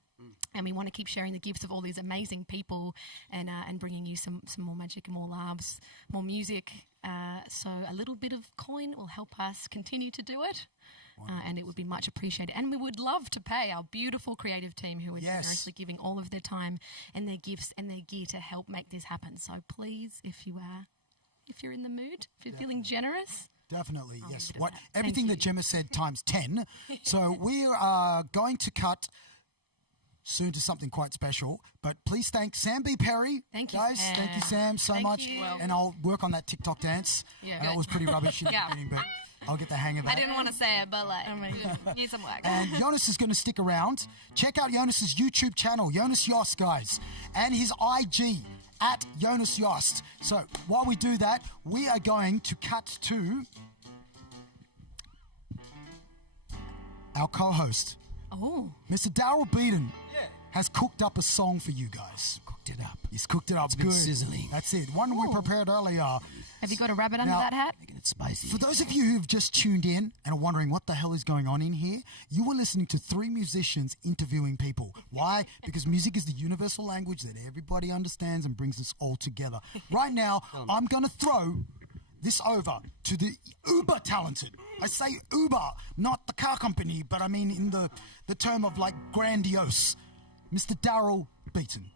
And we want to keep sharing the gifts of all these amazing people and bringing you some more magic and more laughs, more music. So a little bit of coin will help us continue to do it. And it would be much appreciated. And we would love to pay our beautiful creative team who are generously giving all of their time and their gifts and their gear to help make this happen. So please, if you're in the mood, if you're feeling generous. Definitely, yes. What? Everything that Gemma said times 10. So we are going to cut soon to something quite special. But please thank Sam B. Perry. Thank you, guys. Sam. Thank you, Sam, so Thank much. you. And I'll work on that TikTok dance. Yeah. That was pretty rubbish in the beginning, but I'll get the hang of that. I didn't want to say it, but like, Amazing. need some work. And Jonas is going to stick around. Check out Jonas's YouTube channel, Jonas Yost, guys, and his IG at Jonas Yost. So while we do that, we are going to cut to our co-host, Mr. Darryl Beaton. Has cooked up a song for you guys. Cooked it up. He's cooked it up. It's been good. sizzling. That's it. One we prepared earlier. Have you got a rabbit under Now- that hat? Making it spicy. For those of you who've just tuned in and are wondering what the hell is going on in here, you were listening to 3 musicians interviewing people. Why? Because music is the universal language that everybody understands and brings us all together. Right now, I'm going to throw this over to the uber talented. I say uber, not the car company, but I mean in the term of like grandiose. Mr. Darryl Beaton.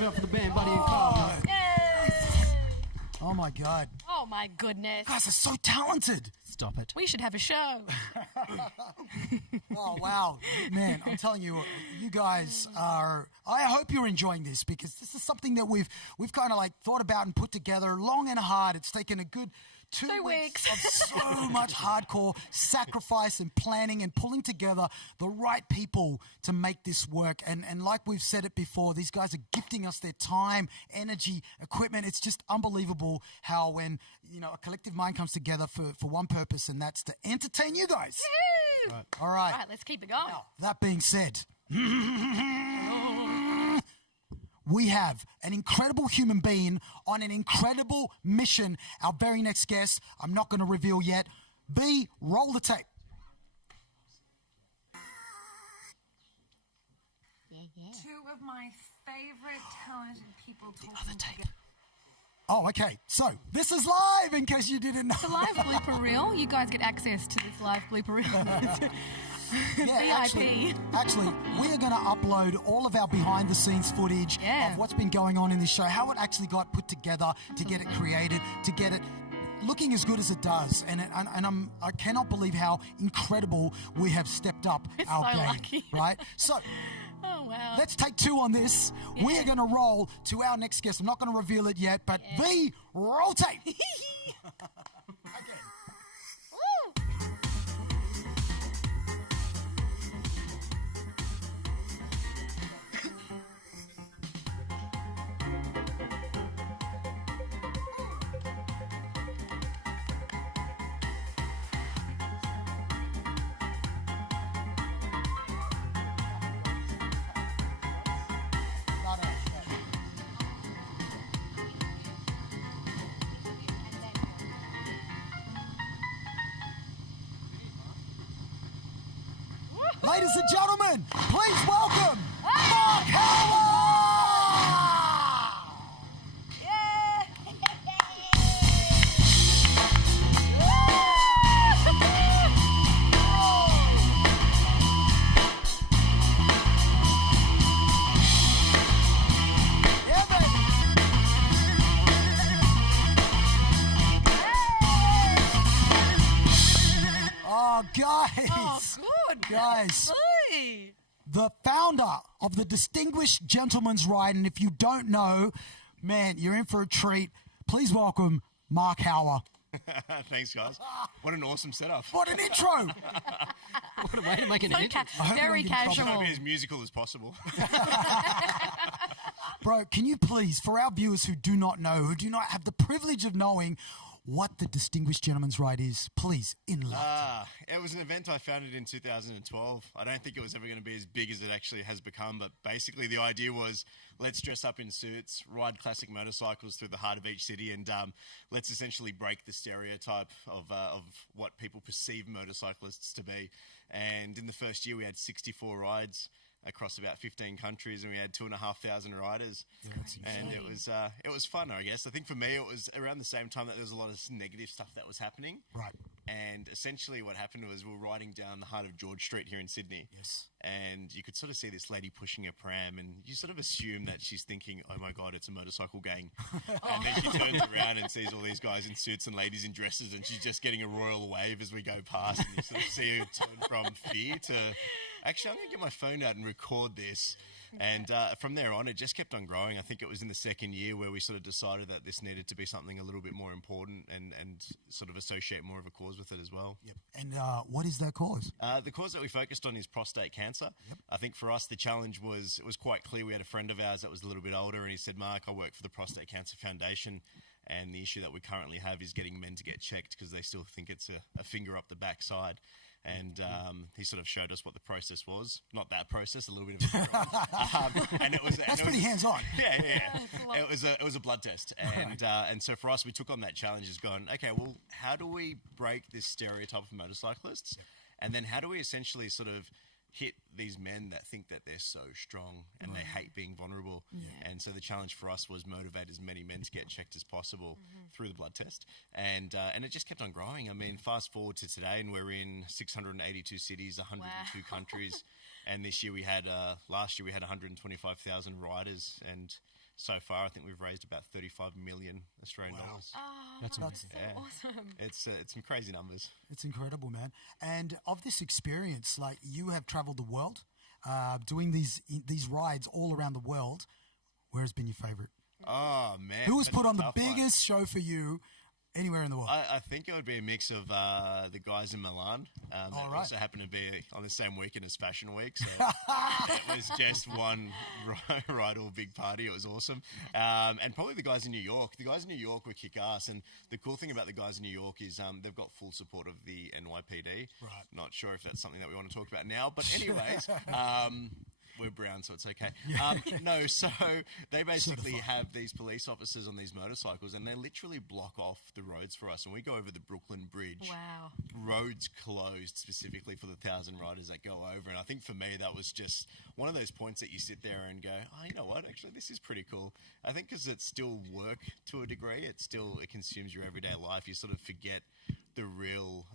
it up for the band, Buddy and Carl. Oh my God. Oh my goodness. You guys are so talented. Stop it. We should have a show. Oh, wow. Man, I'm telling you, you guys are... I hope you're enjoying this because this is something that we've kind of like thought about and put together long and hard. It's taken a good 2 weeks of so much hardcore sacrifice and planning and pulling together the right people to make this work. And like we've said it before, these guys are gifting us their time, energy, equipment. It's just unbelievable how when, you know, a collective mind comes together for one purpose, and that's to entertain you guys. Right. All right. All right, let's keep it going. Now, that being said, we have an incredible human being on an incredible mission. Our very next guest, I'm not going to reveal yet. B, roll the tape. Two of my favorite talented people talking together. Oh, okay. So, this is live, in case you didn't know. It's a live blooper reel. You guys get access to this live blooper reel. Yeah, actually, we are going to upload all of our behind-the-scenes footage of what's been going on in this show, how it actually got put together, to get it created, to get it looking as good as it does. And I cannot believe how incredible we have stepped up our so game. lucky. Right? So... Oh, wow. Let's take two on this. Yeah. We are going to roll to our next guest. I'm not going to reveal it yet, but V, roll tape. Okay. Ladies and gentlemen, please welcome Mark Howard! Oh, guys! Oh, good. Guys, Hey. the founder of the Distinguished Gentleman's Ride, and if you don't know, man, you're in for a treat. Please welcome Mark Howard. Thanks, guys. What an awesome setup. What an intro! What a way to make an intro. Very casual. Trying to be as musical as possible. Bro, can you please, for our viewers who do not know, who do not have the privilege of knowing what the Distinguished Gentleman's Ride is, please enlighten. It was an event I founded in 2012. I don't think it was ever going to be as big as it actually has become, but basically the idea was let's dress up in suits, ride classic motorcycles through the heart of each city, and let's essentially break the stereotype of what people perceive motorcyclists to be. And in the first year, we had 64 rides across about 15 countries, and we had 2,500 riders. And it was fun, I guess. I think for me, it was around the same time that there was a lot of negative stuff that was happening. Right. And essentially what happened was we were riding down the heart of George Street here in Sydney. Yes. And you could sort of see this lady pushing a pram, and you sort of assume that she's thinking, oh my God, it's a motorcycle gang. And then she turns around and sees all these guys in suits and ladies in dresses, and she's just getting a royal wave as we go past. And you sort of see her turn from fear to, actually, I'm going to get my phone out and record this. And from there on, it just kept on growing. I think it was in the second year where we sort of decided that this needed to be something a little bit more important and sort of associate more of a cause with it as well. Yep. And what is that cause? The cause that we focused on is prostate cancer. Yep. I think for us, the challenge was, it was quite clear. We had a friend of ours that was a little bit older, and he said, Mark, I work for the Prostate Cancer Foundation, and the issue that we currently have is getting men to get checked because they still think it's a finger up the backside. And he sort of showed us what the process was. Not that process, a little bit of a and it was That's pretty hands-on. Yeah. It was a blood test, and so for us, we took on that challenge, as going, okay, well, how do we break this stereotype of motorcyclists, and then how do we essentially sort of hit these men that think that they're so strong and they hate being vulnerable. And so the challenge for us was motivate as many men to get checked as possible through the blood test. And it just kept on growing. I mean, fast forward to today, and we're in 682 cities, 102 countries. And this year we had, last year we had 125,000 riders, and so far I think we've raised about 35 million Australian dollars. That's amazing. Awesome. It's some crazy numbers. It's incredible, man. And of this experience, like you have traveled the world, doing these rides all around the world. Where has been your favorite? Oh man, Who has that's put a on the tough one. biggest show for you anywhere in the world? I think it would be a mix of the guys in Milan. That also happened to be on the same weekend as Fashion Week, so it was just one ride all big party. It was awesome. And probably the guys in New York. The guys in New York were kick-ass, and the cool thing about the guys in New York is they've got full support of the NYPD. Right. Not sure if that's something that we want to talk about now, but anyways... we're brown, so it's okay. No, so they basically have these police officers on these motorcycles, and they literally block off the roads for us. And we go over the Brooklyn Bridge. Wow. Roads closed specifically for the 1,000 riders that go over. And I think for me, that was just one of those points that you sit there and go, oh, you know what? Actually, this is pretty cool. I think because it's still work to a degree. It consumes your everyday life. You sort of forget the real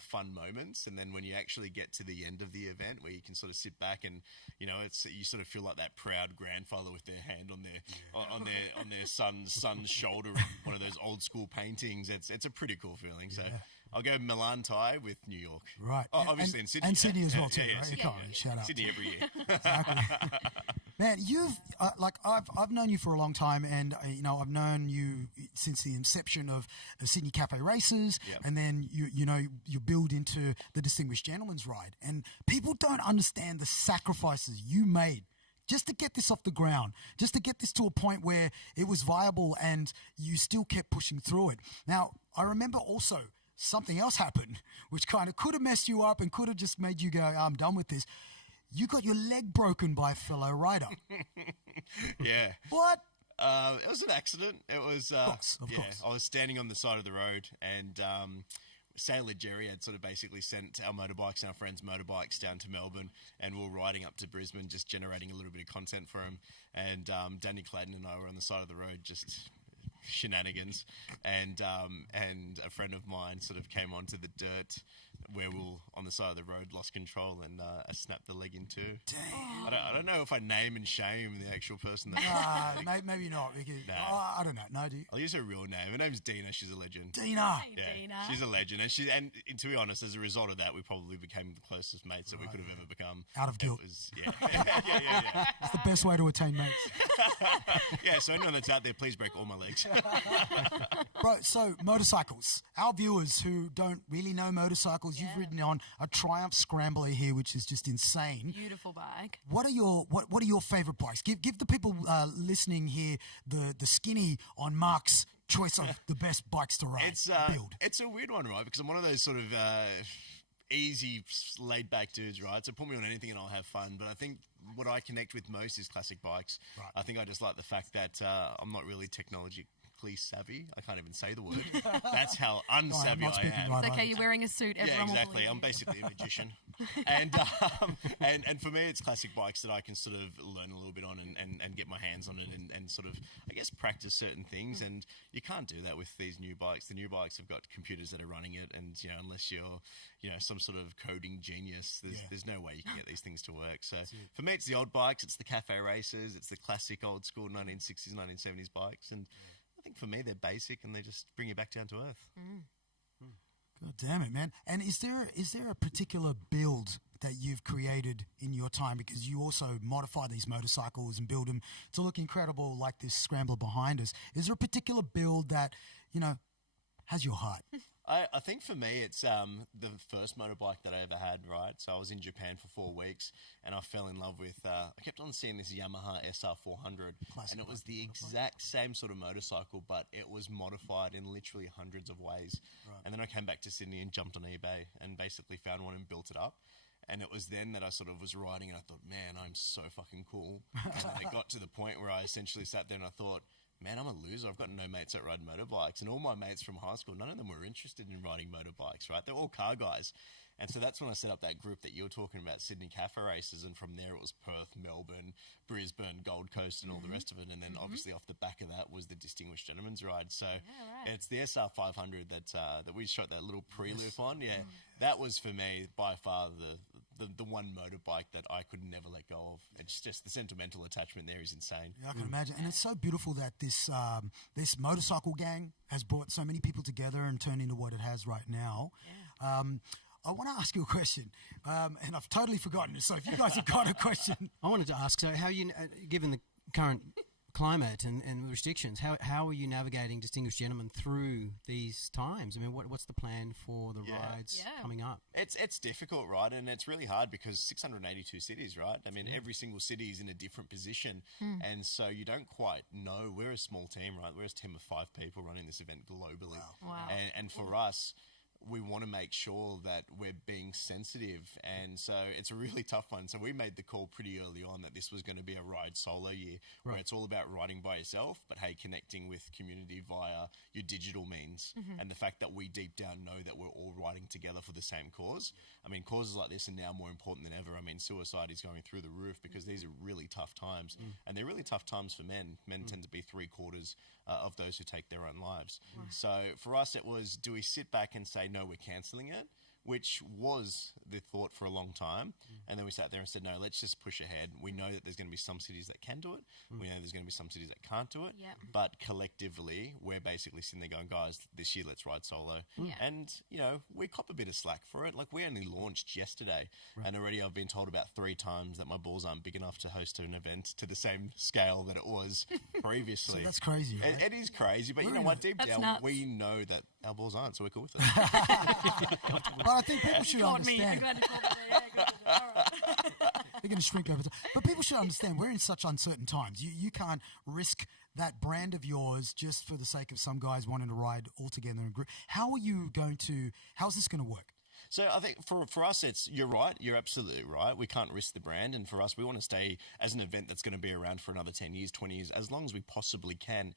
fun moments, and then when you actually get to the end of the event where you can sort of sit back and you sort of feel like that proud grandfather with their hand on their son's shoulder, one of those old school paintings. It's a pretty cool feeling. So I'll go Milan tie with New York. Right. Oh, obviously in Sydney. And Sydney as well too, Yeah, right? Sydney, Come on, shout out. Sydney every year. Exactly. Man, you've I've known you for a long time, and I've known you since the inception of the Sydney Cafe Races, and then you build into the Distinguished Gentleman's Ride, and people don't understand the sacrifices you made just to get this off the ground, just to get this to a point where it was viable, and you still kept pushing through it. Now, I remember also something else happened, which kind of could have messed you up and could have just made you go, I'm done with this. You got your leg broken by a fellow rider. Yeah. What? It was an accident. It was. Of course. I was standing on the side of the road, and Sailor Jerry had sort of basically sent our motorbikes and our friends' motorbikes down to Melbourne, and we were riding up to Brisbane, just generating a little bit of content for him. And Danny Clayton and I were on the side of the road, just shenanigans, and a friend of mine sort of came onto the dirt where we were on the side of the road, lost control, and I snapped the leg in two. Dang. I don't know if I name and shame the actual person that... maybe not. Because, I don't know. No, do you? I'll use her real name. Her name's Dina. She's a legend. Dina. Yeah, Dina. she's a legend. And to be honest, as a result of that, we probably became the closest mates that we could have ever become. Out of guilt. Yeah. It's the best way to attain mates. Yeah, so anyone that's out there, please break all my legs. Bro, so motorcycles. Our viewers who don't really know motorcycles, you've ridden on a Triumph Scrambler here, which is just insane. Beautiful bike. What are your favorite bikes? Give the people listening here the skinny on Mark's choice of the best bikes to ride. It's a weird one, right? Because I'm one of those sort of easy, laid-back dudes, right? So put me on anything and I'll have fun. But I think what I connect with most is classic bikes. Right. I think I just like the fact that I'm not really technologically savvy. I can't even say the word. That's how unsavvy I am. It's okay, you're wearing a suit. Everyone Yeah, exactly. will I'm basically a magician. and for me, it's classic bikes that I can sort of learn a little bit on and get my hands on it and sort of, I guess, practice certain things. And you can't do that with these new bikes. The new bikes have got computers that are running it, and unless you're some sort of coding genius, there's no way you can get these things to work. So for me, it's the old bikes, it's the cafe races, it's the classic old school 1960s, 1970s bikes, and I think for me they're basic and they just bring you back down to earth. God damn it, man. And is there a particular build that you've created in your time, because you also modify these motorcycles and build them to look incredible, like this Scrambler behind us? Is there a particular build that has your heart? I think for me, it's the first motorbike that I ever had, right? So I was in Japan for 4 weeks, and I fell in love with, I kept on seeing this Yamaha SR400, and it was the exact same sort of motorcycle, but it was modified in literally hundreds of ways. Right. And then I came back to Sydney and jumped on eBay and basically found one and built it up. And it was then that I sort of was riding, and I thought, man, I'm so fucking cool. And I got to the point where I essentially sat there and I thought, man, I'm a loser. I've got no mates that ride motorbikes. And all my mates from high school, none of them were interested in riding motorbikes, right? They're all car guys. And so that's when I set up that group that you're talking about, Sydney Cafe Races. And from there it was Perth, Melbourne, Brisbane, Gold Coast, and all the rest of it. And then obviously off the back of that was the Distinguished Gentleman's Ride. So it's the SR500 that we shot that little pre-loop on. Yeah, that was for me by far the one motorbike that I could never let go of. It's just the sentimental attachment there is insane. Yeah, I can imagine. And it's so beautiful that this this motorcycle gang has brought so many people together and turned into what it has right now. Yeah. I want to ask you a question, and I've totally forgotten it. So if you guys have got a question. I wanted to ask, so how you, given the current climate and restrictions, how are you navigating Distinguished Gentlemen through these times? I mean, what's the plan for the rides coming up? It's difficult, right? And it's really hard because 682 cities, right? I mean, every single city is in a different position. And so you don't quite know. We're a small team, right? We're a team of 5 people running this event globally. Wow. And for us, we want to make sure that we're being sensitive, and so it's a really tough one. So we made the call pretty early on that this was going to be a ride solo year, where it's all about riding by yourself, but hey, connecting with community via your digital means, and the fact that we deep down know that we're all riding together for the same cause. I mean, causes like this are now more important than ever. I mean, suicide is going through the roof because these are really tough times, and they're really tough times for men. Men tend to be 3/4 of those who take their own lives. So for us, it was, do we sit back and say, no, we're cancelling it, which was the thought for a long time. And then we sat there and said, no, let's just push ahead. We know that there's going to be some cities that can do it. We know there's going to be some cities that can't do it. But collectively, we're basically sitting there going, guys, this year, let's ride solo. And, you know, we cop a bit of slack for it. Like, we only launched yesterday. And already I've been told about 3 times that my balls aren't big enough to host an event to the same scale that it was previously. So that's crazy, right? It is crazy. But you know what? Deep down, we know that our balls aren't, so we're cool with it. But I think people should understand. They're going to shrink over time. But people should understand we're in such uncertain times. You can't risk that brand of yours just for the sake of some guys wanting to ride all together in a group. How's this going to work? So I think for us, you're right. You're absolutely right. We can't risk the brand. And for us, we want to stay as an event that's going to be around for another 10 years, 20 years, as long as we possibly can,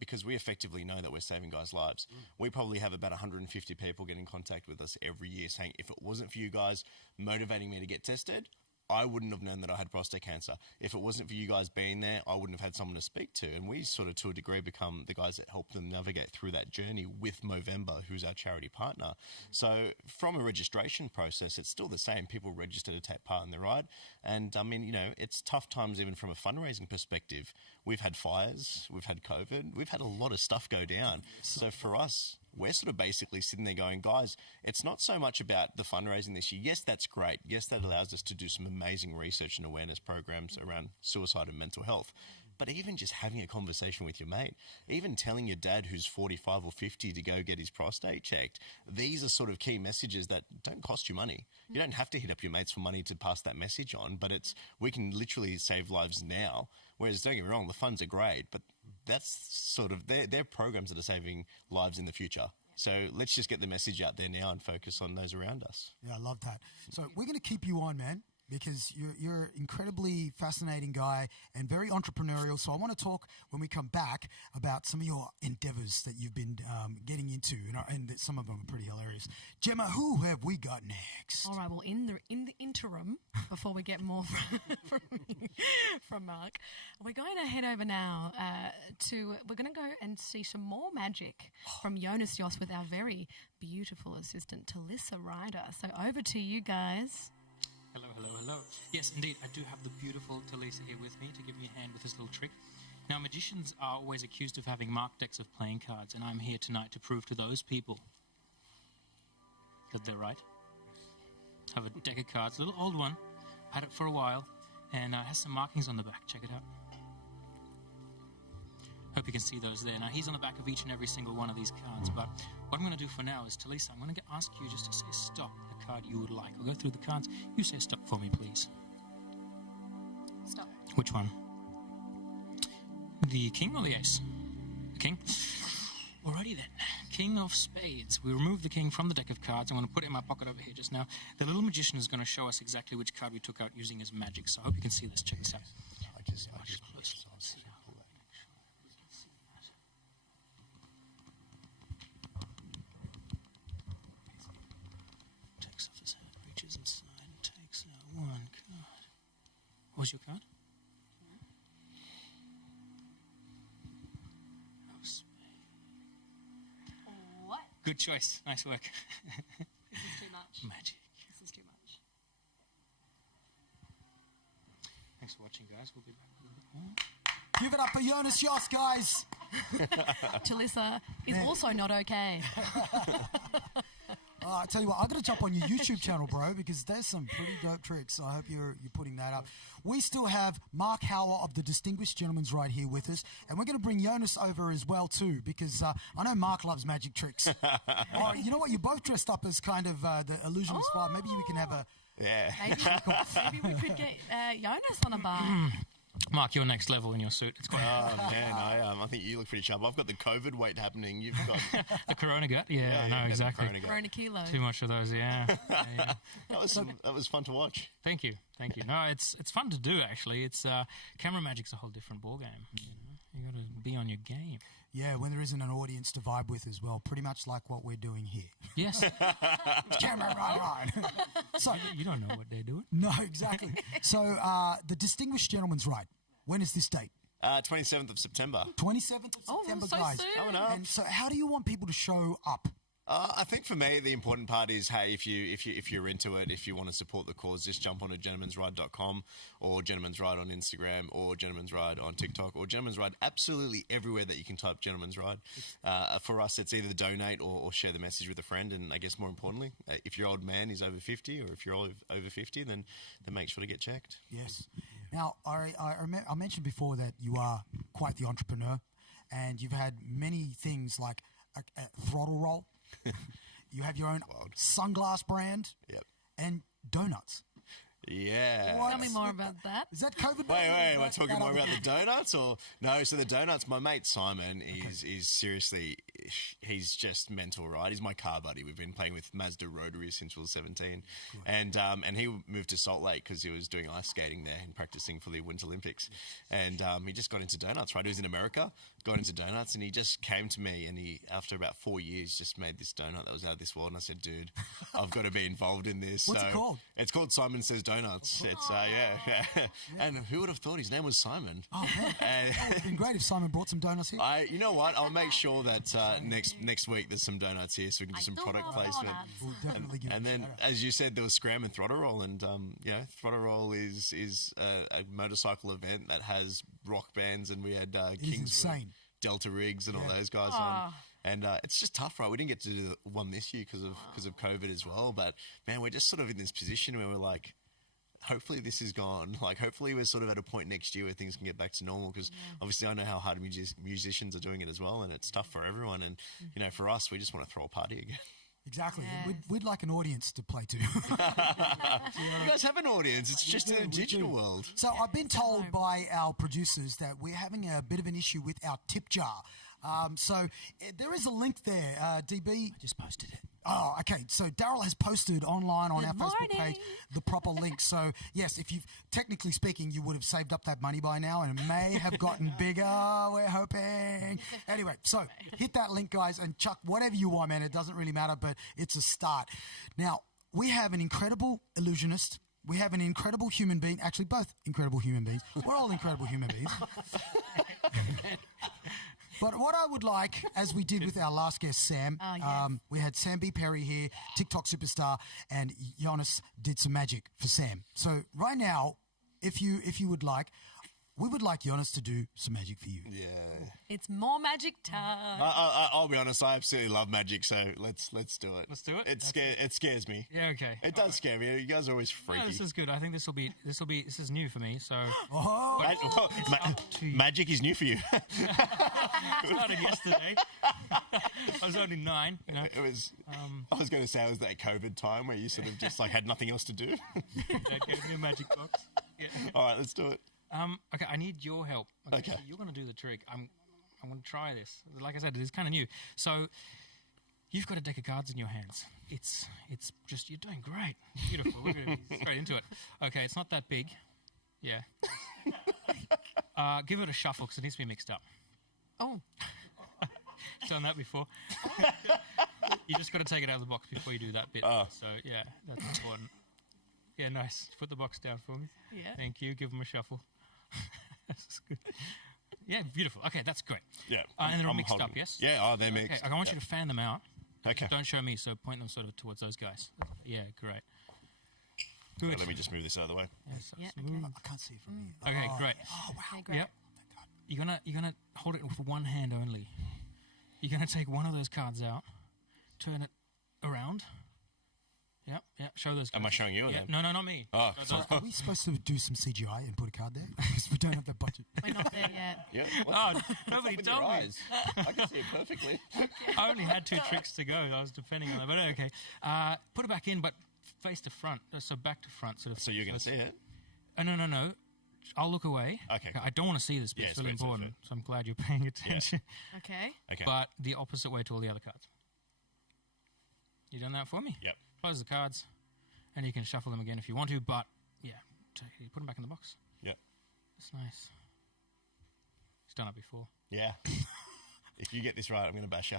because we effectively know that we're saving guys' lives. We probably have about 150 people get in contact with us every year saying, if it wasn't for you guys motivating me to get tested, I wouldn't have known that I had prostate cancer. If it wasn't for you guys being there, I wouldn't have had someone to speak to. And we sort of, to a degree, become the guys that help them navigate through that journey with Movember, who's our charity partner. So from a registration process, it's still the same. People register to take part in the ride. And, I mean, you know, it's tough times even from a fundraising perspective. We've had fires. We've had COVID. We've had a lot of stuff go down. So for us, we're sort of basically sitting there going, guys, it's not so much about the fundraising this year. Yes, that's great. Yes, that allows us to do some amazing research and awareness programs around suicide and mental health. But even just having a conversation with your mate, even telling your dad who's 45 or 50 to go get his prostate checked, these are sort of key messages that don't cost you money. You don't have to hit up your mates for money to pass that message on, but we can literally save lives now. Whereas, don't get me wrong, the funds are great, but that's sort of, they're programs that are saving lives in the future. So let's just get the message out there now and focus on those around us. Yeah, I love that. So we're going to keep you on, man, because you're an incredibly fascinating guy and very entrepreneurial. So I want to talk when we come back about some of your endeavors that you've been getting into, and some of them are pretty hilarious. Gemma, who have we got next? All right, well, in the interim, before we get more from Mark, we're going to head over now we're going to go and see some more magic from Jonas Joss with our very beautiful assistant, Talissa Ryder. So over to you guys. Hello, hello, hello. Yes, indeed, I do have the beautiful Talisa here with me to give me a hand with this little trick. Now, magicians are always accused of having marked decks of playing cards, and I'm here tonight to prove to those people that they're right. I have a deck of cards, a little old one, had it for a while, and it has some markings on the back. Check it out. Hope you can see those there. Now, he's on the back of each and every single one of these cards, but what I'm going to do for now is, Talisa, I'm going to ask you just to say stop, a card you would like. I'll go through the cards. You say stop for me, please. Stop. Which one? The king or the ace? The king? Alrighty then. King of spades. We remove the king from the deck of cards. I'm going to put it in my pocket over here just now. The little magician is going to show us exactly which card we took out using his magic, so I hope you can see this. Check this out. One card. What was your card? Oh, spade. What? Good choice. Nice work. This is too much. Magic. This is too much. watching, guys. We'll be back a little bit more. Give it up for Jonas Jos, guys. Talissa is also not okay. I tell you what, I got to jump on your YouTube channel, bro, because there's some pretty dope tricks. So I hope you're putting that up. We still have Mark Howell of the Distinguished Gentlemen's right here with us, and we're going to bring Jonas over as well too, because I know Mark loves magic tricks. Oh, you know what? You're both dressed up as kind of the illusionist vibe. Maybe we can have a Maybe we could get Jonas on a bar. Mark, you're next level in your suit. It's quite. Oh man, I think you look pretty sharp. I've got the COVID weight happening. You've got the Corona gut. Yeah, I know exactly. Corona kilo. Too much of those. Yeah. Yeah. That was fun to watch. Thank you. No, it's fun to do actually. It's camera magic's a whole different ball game. You got to be on your game. Yeah, when there isn't an audience to vibe with as well, pretty much like what we're doing here. Yes. Camera right. So you don't know what they're doing. No, exactly. So the Distinguished Gentlemen's Right. When is this date? 27th of September. 27th of September, so guys. soon. Coming up. And so how do you want people to show up? I think for me, the important part is, hey, if you're into it, if you want to support the cause, just jump on to gentlemansride.com or Gentleman's Ride on Instagram or Gentleman's Ride on TikTok or Gentleman's Ride absolutely everywhere that you can type Gentleman's Ride. For us, it's either donate or share the message with a friend. And I guess more importantly, if your old man is over 50 or if you're over 50, then make sure to get checked. Yes. Now, I mentioned before that you are quite the entrepreneur and you've had many things like a throttle roll. You have your own sunglass brand. Yep. And donuts. Yeah. Tell me more about that. Is that COVID? Wait, we're talking more about the donuts or no? So the donuts, my mate Simon is seriously, he's just mental, right? He's my car buddy. We've been playing with Mazda Rotary since we were 17, and he moved to Salt Lake because he was doing ice skating there and practicing for the Winter Olympics, and he just got into donuts. Right, he was in America, got into donuts, and he just came to me, and he after about 4 years just made this donut that was out of this world, and I said, dude, I've got to be involved in this. What's it called? It's called Simon Says Donuts. It's yeah. And who would have thought his name was Simon? Oh man, it would have been great if Simon brought some donuts here. You know what? I'll make sure that next week there's some donuts here, so we can do some product placement. We'll definitely give and then, as you said, there was Scram and Throttle Roll, and Throttle Roll is a motorcycle event that has rock bands, and we had Kingswood, Delta Rigs, and all those guys on. And it's just tough, right? We didn't get to do the one this year because of COVID as well. But man, we're just sort of in this position where we're like, hopefully this is gone. Like, hopefully we're sort of at a point next year where things can get back to normal, because obviously I know how hard musicians are doing it as well, and it's tough for everyone. And, you know, for us, we just want to throw a party again. Exactly. Yeah. We'd like an audience to play to. You guys have an audience. It's just in a digital world. So I've been told by our producers that we're having a bit of an issue with our tip jar. So there is a link there, DB. I just posted it. Oh, okay. So Darryl has posted online on our Facebook page the proper link. So yes, if you've technically speaking, you would have saved up that money by now, and it may have gotten bigger. We're hoping. Anyway, so hit that link, guys, and chuck whatever you want, man. It doesn't really matter, but it's a start. Now we have an incredible illusionist. We have an incredible human being. Actually, both incredible human beings. We're all incredible human beings. But what I would like, as we did with our last guest, Sam, we had Sam B. Perry here, TikTok superstar, and Jonas did some magic for Sam. So right now, if you would like, we would like Jonas to do some magic for you. Yeah. It's more magic time. I'll be honest, I absolutely love magic, so let's do it. Let's do it. It scares me. Yeah, okay. It does scare me. You guys are always freaky. No, this is good. I think this is new for me. So magic is new for you. Started yesterday. I was only 9. You know, it was. I was going to say it was that COVID time where you sort of just like had nothing else to do. Dad gave me a magic box. Yeah. All right, let's do it. Okay, I need your help. Okay. So you're going to do the trick. I'm going to try this. Like I said, it is kind of new. So you've got a deck of cards in your hands. It's just, you're doing great. Beautiful. We're going to be straight into it. Okay, it's not that big. Yeah. Give it a shuffle because it needs to be mixed up. Oh. Done that before. You just got to take it out of the box before you do that bit. So, yeah, that's important. Yeah, nice. Put the box down for me. Yeah. Thank you. Give them a shuffle. That's good. Yeah, beautiful. Okay, that's great. Yeah. And they're all mixed up, yes? Yeah, they're mixed. Okay, I want you to fan them out. Okay. Don't show me, so point them sort of towards those guys. Yeah, great. Good. Let me just move this out of the way. Yeah, smooth. I can't see it from here. Okay, great. Oh, wow. Okay, great. Yep. You're gonna hold it with one hand only. You're gonna take one of those cards out, turn it around. Yep. Show those cards. Am I showing you? Yeah. No, not me. Oh, Sorry, are we supposed to do some CGI and put a card there? Because we don't have the budget. We're not there yet. Yeah. Oh, nobody told me. I can see it perfectly. I only had 2 tricks to go. I was depending on that, but okay. Put it back in, but face to front, so back to front, sort of. So you're going to see it? No. I'll look away. Okay. I don't want to see this, but Yeah, it's really sweet. important. So I'm glad you're paying attention. Okay. Okay. But the opposite way to all the other cards. You done that for me? Yep. Close the cards, and you can shuffle them again if you want to. But yeah, put them back in the box. Yep. That's nice. He's done it before. Yeah. If you get this right, I'm going to bash you.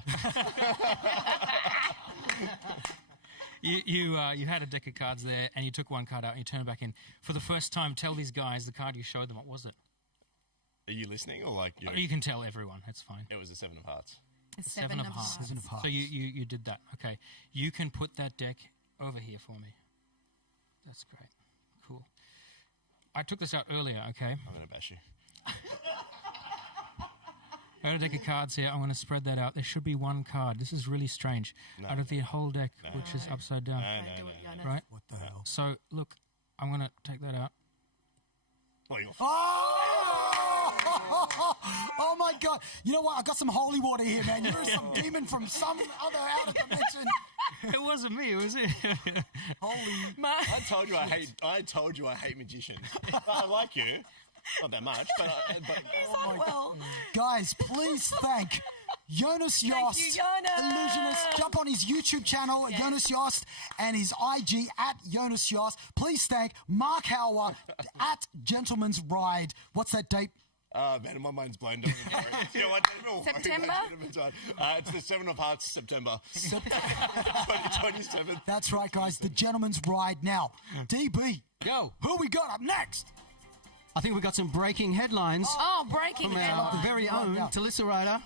You had a deck of cards there, and you took one card out, and you turned it back in. For the first time, tell these guys the card you showed them. What was it? Are you listening or like... You can tell everyone. It's fine. It was a 7 of hearts. It's 7 of hearts. 7 of hearts. So you did that. Okay. You can put that deck over here for me. That's great. Cool. I took this out earlier, okay? I'm going to bash you. I got a deck of cards here. I'm going to spread that out. There should be one card. This is really strange. No. Out of the whole deck, which is upside down. No. Right? What the hell? So, look, I'm going to take that out. Oh, you're Oh my God! You know what? I got some holy water here, man. You're some demon from some other outer dimension. It wasn't me, was it? Holy! I told you I hate magicians. But I like you. Not that much, but Oh my God. Guys, please thank Jonas Yost, you, Jonas. illusionist. Jump on his YouTube channel, Jonas Yost, and his IG at Jonas Yost. Please thank Mark Hauer at Gentleman's Ride. What's that date? man, my mind's blown. Don't even worry. You know what? Don't even worry about September? Gentleman's Ride. It's the 7 of Hearts, September. 2027. That's right, guys. The Gentleman's Ride. Now, DB, Go. who we got up next? I think we've got some breaking headlines Oh, breaking from our headlines. very Right own now. Talissa Ryder.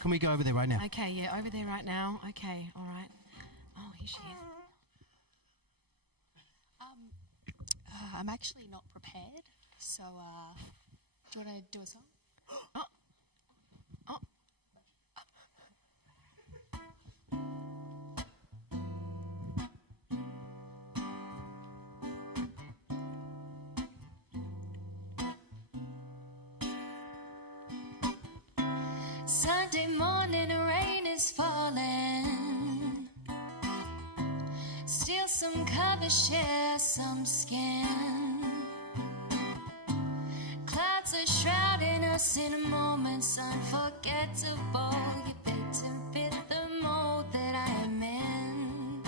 Can we go over there right now? Okay, yeah, over there right now. Okay, all right. Oh, here she is. I'm actually not prepared, so do you want to do a song? Sunday morning, rain is falling. Steal some cover, share some skin. Clouds are shrouding us in moments unforgettable. You better fit the mold that I am in.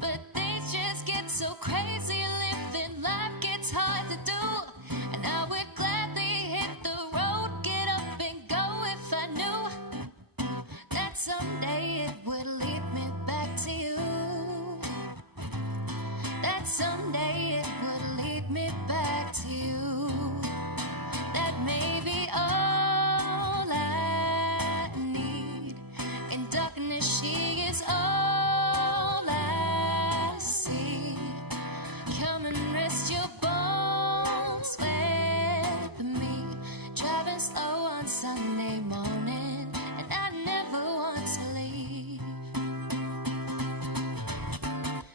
But things just get so crazy, living life gets hard to do. And I would gladly hit the road, get up and go if I knew that someday it would lead me back to you. That someday it would lead me back to you. That may be all I need. In darkness, she is all I see. Come and rest your bones with me. Driving slow on Sunday morning, and I never want to leave.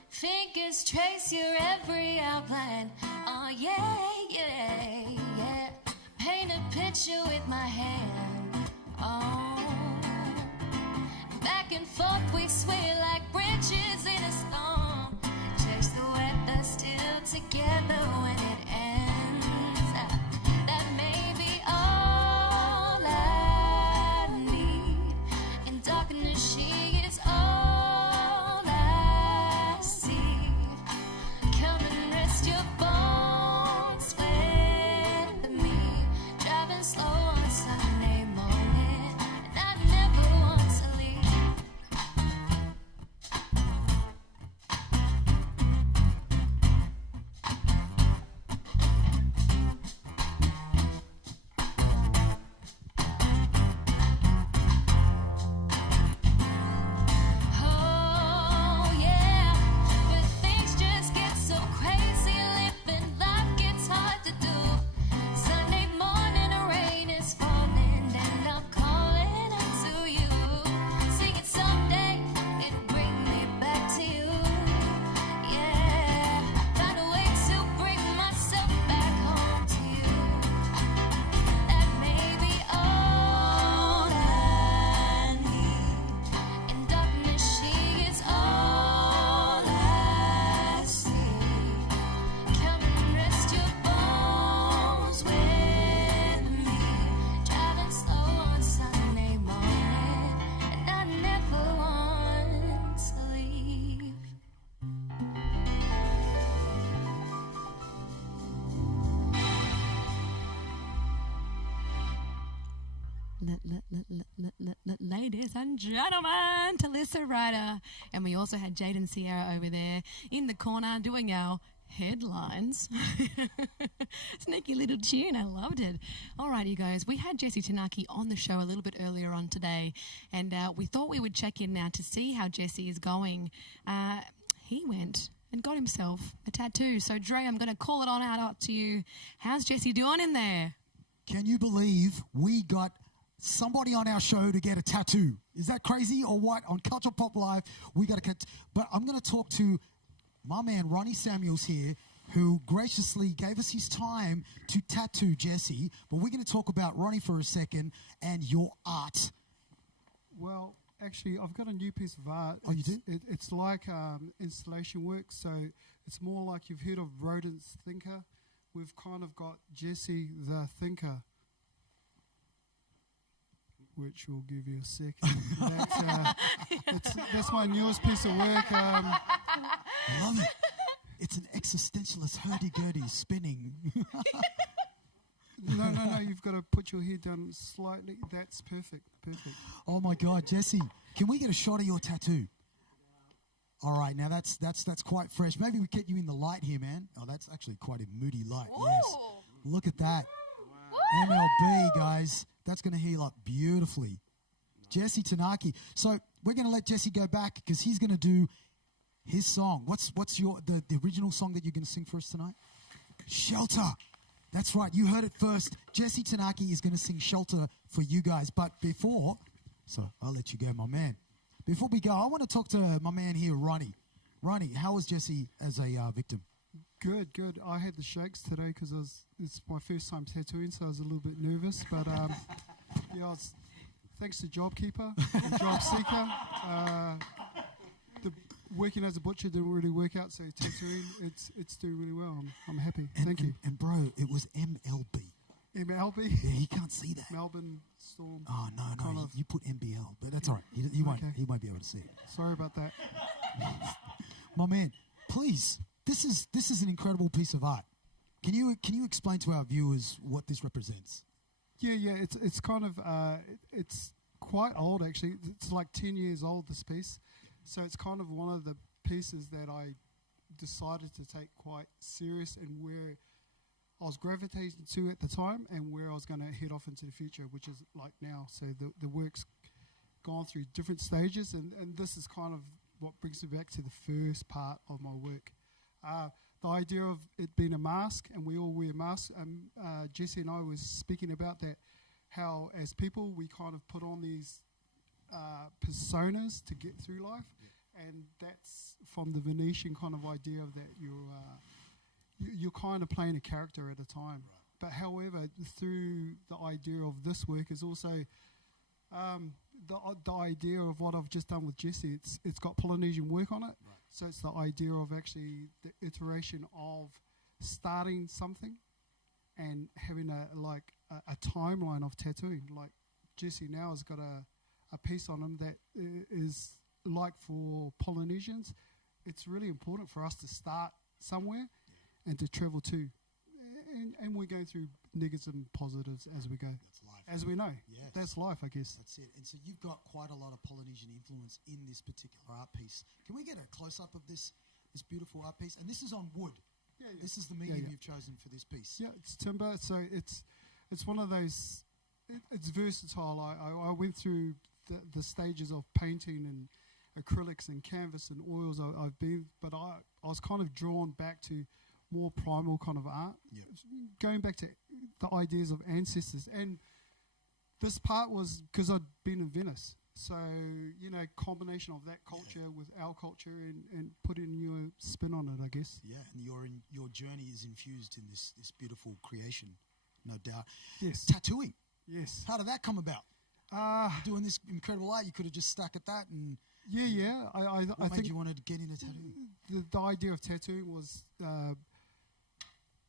Fingers trace your every outline. Oh yeah, yeah, yeah. Paint a picture with my hand. Oh, back and forth we sway like bridges in a storm. Chase the weather still together when it ends. That may be all I need. In darkness she is all I see. Come and rest your bones Ladies and gentlemen, Talissa Ryder. And we also had Jaden Sierra over there in the corner doing our headlines. Sneaky little tune, I loved it. All right, you guys, we had Jesse Tanaki on the show a little bit earlier on today, and we thought we would check in now to see how Jesse is going. He went and got himself a tattoo. So, Dre, I'm going to call it on out to you. How's Jesse doing in there? Can you believe we got somebody on our show to get a tattoo? Is that crazy or what? On Culture Pop Live, we got a but I'm going to talk to my man Ronnie Samuels here, who graciously gave us his time to tattoo Jesse. But we're going to talk about Ronnie for a second and your art. Well, actually, I've got a new piece of art. Oh, you do? It's like installation work, so it's more like you've heard of Rodent's Thinker. We've kind of got Jesse the Thinker, which will give you a second. That's my newest piece of work. I love it. It's an existentialist hurdy-gurdy spinning. No, you've got to put your head down slightly. That's perfect. Oh my God, Jesse, can we get a shot of your tattoo? All right, now that's quite fresh. Maybe we get you in the light here, man. Oh, that's actually quite a moody light. Ooh. Yes. Look at that. Wow. MLB, guys. That's going to heal up beautifully. Jesse Tanaki. So we're going to let Jesse go back because he's going to do his song. What's the original song that you're going to sing for us tonight? Shelter. That's right. You heard it first. Jesse Tanaki is going to sing Shelter for you guys. But before, so I'll let you go, my man. Before we go, I want to talk to my man here, Ronnie. Ronnie, how was Jesse as a victim? Good. I had the shakes today because it's my first time tattooing, so I was a little bit nervous. But thanks to JobKeeper and JobSeeker, the working as a butcher didn't really work out. So tattooing, it's doing really well. I'm happy. Thank you. And bro, it was MLB. MLB? Yeah, he can't see that. Melbourne Storm. Oh no, you put MBL, but that's all right. He won't be able to see it. Sorry about that. My man, please. This is an incredible piece of art. Can you explain to our viewers what this represents? Yeah. It's kind of it's quite old actually. It's like 10 years old, this piece. So it's kind of one of the pieces that I decided to take quite serious and where I was gravitating to at the time and where I was going to head off into the future, which is like now. So the work's gone through different stages, and this is kind of what brings me back to the first part of my work. The idea of it being a mask, and we all wear masks. Jesse and I was speaking about that, how as people we kind of put on these personas to get through life, and that's from the Venetian kind of idea of that you're kind of playing a character at a time. Right. But however, through the idea of this work is also the idea of what I've just done with Jesse. It's got Polynesian work on it. Right. So it's the idea of actually the iteration of starting something and having a timeline of tattooing. Like Jesse now has got a piece on him that is like for Polynesians. It's really important for us to start somewhere and to travel to. And we're going through negatives and positives as we go. That's life. As we know. Yes. That's life, I guess. That's it. And so you've got quite a lot of Polynesian influence in this particular art piece. Can we get a close-up of this beautiful art piece? And this is on wood. Yeah. This is the medium you've chosen for this piece. Yeah, it's timber. So it's one of those, it's versatile. I went through the stages of painting and acrylics and canvas and oils I've been, but I was kind of drawn back to more primal kind of art, going back to the ideas of ancestors. And this part was because I'd been in Venice, so combination of that culture with our culture and putting your spin on it, I guess. Yeah, and your journey is infused in this beautiful creation, no doubt. Yes. Tattooing. Yes. How did that come about? Doing this incredible art, you could have just stuck at that and. Yeah. I think you wanted to get into tattooing. The idea of tattooing was.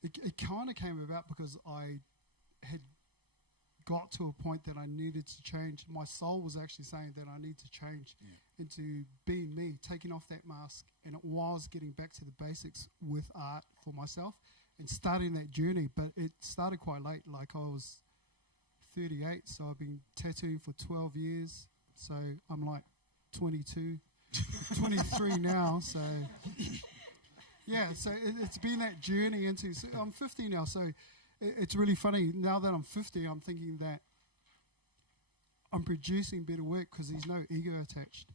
It kind of came about because I had got to a point that I needed to change. My soul was actually saying that I need to change into being me, taking off that mask, and it was getting back to the basics with art for myself and starting that journey. But it started quite late, like I was 38, so I've been tattooing for 12 years. So I'm like 22, 23 now. So yeah, so it's been that journey into. So I'm 50 now, so it's really funny. Now that I'm 50, I'm thinking that I'm producing better work because there's no ego attached,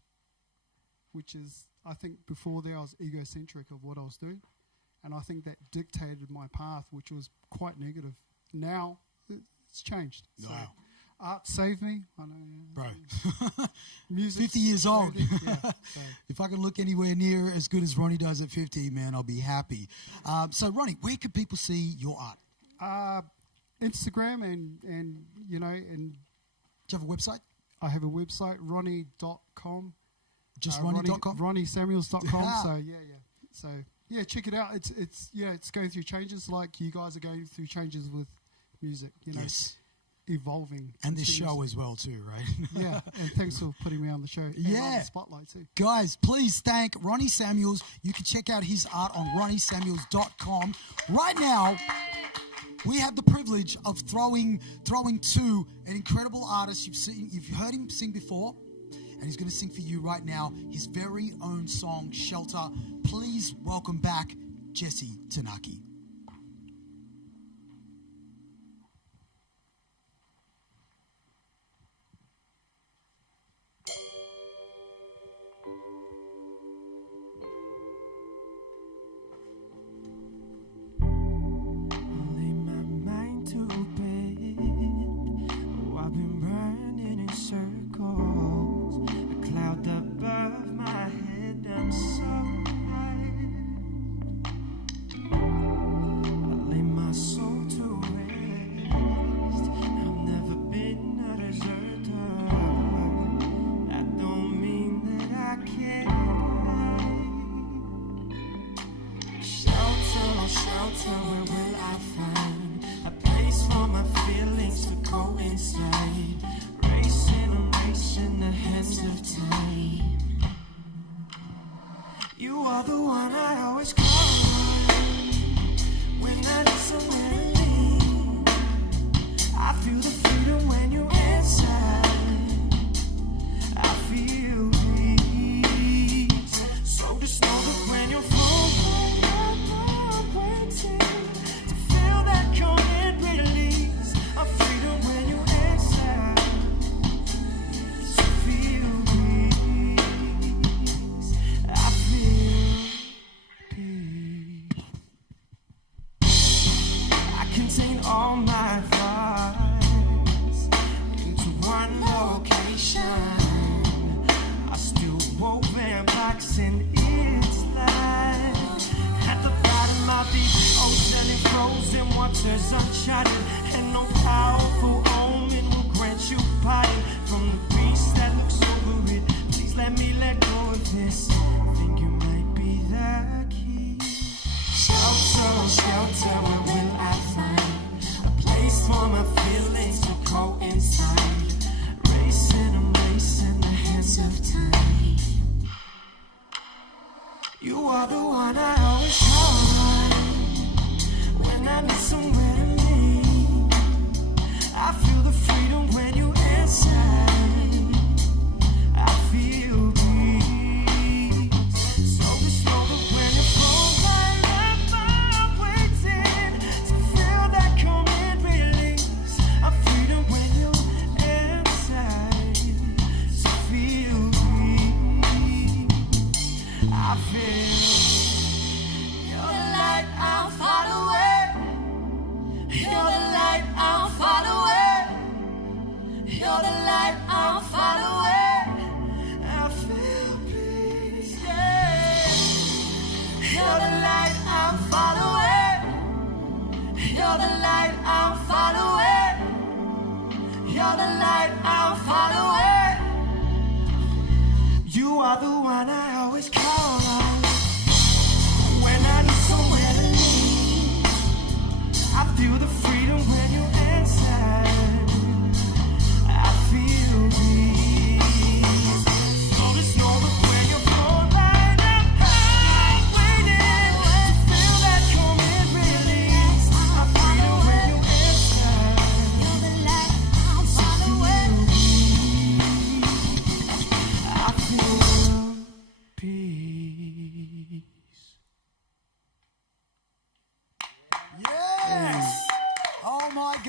which is, I think before there I was egocentric of what I was doing, and I think that dictated my path, which was quite negative. Now it's changed. Wow. So art saved me. I know, Bro. Music 50 years old. Yeah, so. If I can look anywhere near as good as Ronnie does at 50, man, I'll be happy. So, Ronnie, where can people see your art? Instagram and you know, and do you have a website? I have a website, ronnie.com. Just ronnie.com? RonnieSamuels.com. So yeah. So yeah, check it out. It's going through changes like you guys are going through changes with music, you know. Yes. Evolving. And this show as well too, right? Yeah, and thanks for putting me on the show. And on the spotlight too. Guys, please thank Ronnie Samuels. You can check out his art on ronniesamuels.com. Right now, we have the privilege of throwing to an incredible artist you've heard him sing before, and he's going to sing for you right now his very own song, Shelter. Please welcome back Jesse Tanaki.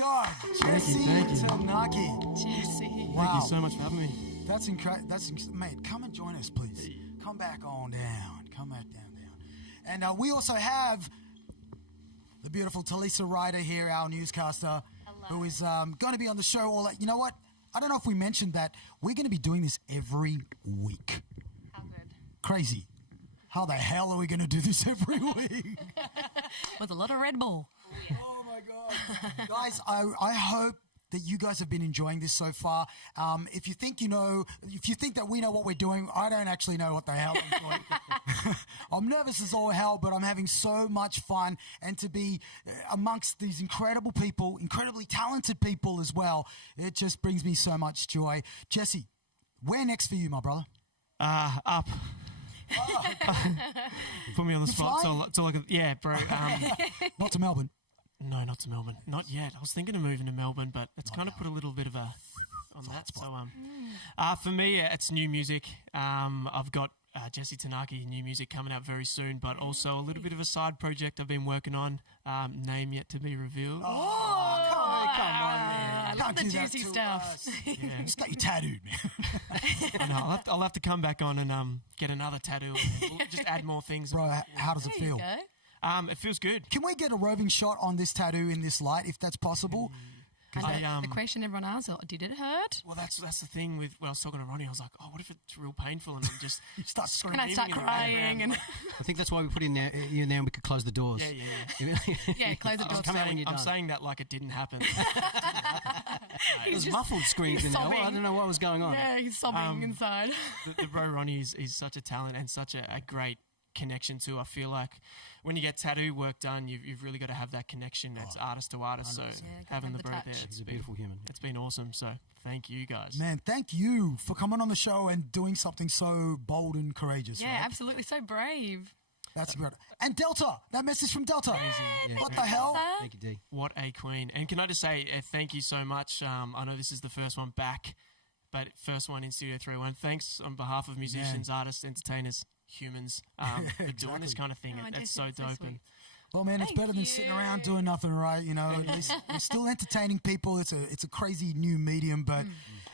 God, Jesse Tanaki. Jesse. Wow. Thank you so much for having me. That's incredible. Mate, come and join us, please. Come back on down. Come back down. And we also have the beautiful Talisa Ryder here, our newscaster, who is going to be on the show. You know what? I don't know if we mentioned that. We're going to be doing this every week. How good. Crazy. How the hell are we going to do this every week? With a lot of Red Bull. Oh, my God. Guys, I hope that you guys have been enjoying this so far. If you think that we know what we're doing, I don't actually know what the hell I'm doing. I'm nervous as all hell, but I'm having so much fun. And to be amongst these incredible people, incredibly talented people as well, it just brings me so much joy. Jesse, where next for you, my brother? Up. Oh. Put me on the spot. Yeah, bro. Not to Melbourne. No, not to Melbourne. Not yet. I was thinking of moving to Melbourne, but it's kind of put a little bit of a on that. So, for me, it's new music. I've got Jesse Tanaki new music coming out very soon, but also a little bit of a side project I've been working on. Name yet to be revealed. Oh, come on, man! I love the juicy stuff. Yeah. Just got you tattooed, man. No, I'll have to come back on and get another tattoo. We'll just add more things. Bro, how does it feel? It feels good. Can we get a roving shot on this tattoo in this light, if that's possible? The question everyone asks, did it hurt? Well, that's the thing with when I was talking to Ronnie. I was like, what if it's real painful and then just start screaming? And I start crying. And I think that's why we put in there and we could close the doors. Yeah. Yeah, close the doors. I'm saying that like it didn't happen. It was muffled screams in there. I don't know what was going on. Yeah, he's sobbing inside. The bro Ronnie is such a talent and such a great connection too. I feel like when you get tattoo work done, you've really got to have that connection. It's artist to artist. So having the bro there, he's a beautiful human. It's been awesome. So thank you guys. Man, thank you for coming on the show and doing something so bold and courageous. Yeah, right? Absolutely. So brave. That's great. And Delta, that message from Delta. Yeah, what the hell? Thank you, D. What a queen. And can I just say thank you so much. I know this is the first one back, but first one in Studio 301. Thanks on behalf of musicians, artists, entertainers, humans for doing this kind of thing. It's so dope. Well, man, it's better than sitting around doing nothing, right? You know, at least we're still entertaining people. It's a crazy new medium, but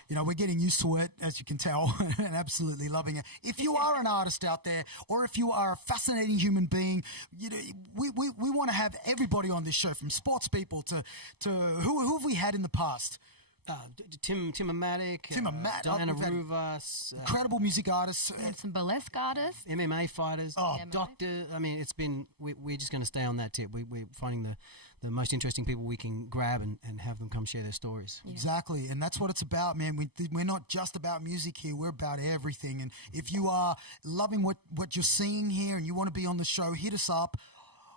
you know, we're getting used to it, as you can tell, and absolutely loving it. If you are an artist out there, or if you are a fascinating human being, you know, we want to have everybody on this show, from sports people to who have we had in the past? Timmatic, Diana Ruvas, incredible music artists, and some burlesque artists, MMA fighters, doctor. I mean, it's been. We're just going to stay on that tip. We're finding the most interesting people we can grab and have them come share their stories. Yeah. Exactly, and that's what it's about, man. We're not just about music here. We're about everything. And if you are loving what you're seeing here and you want to be on the show, hit us up.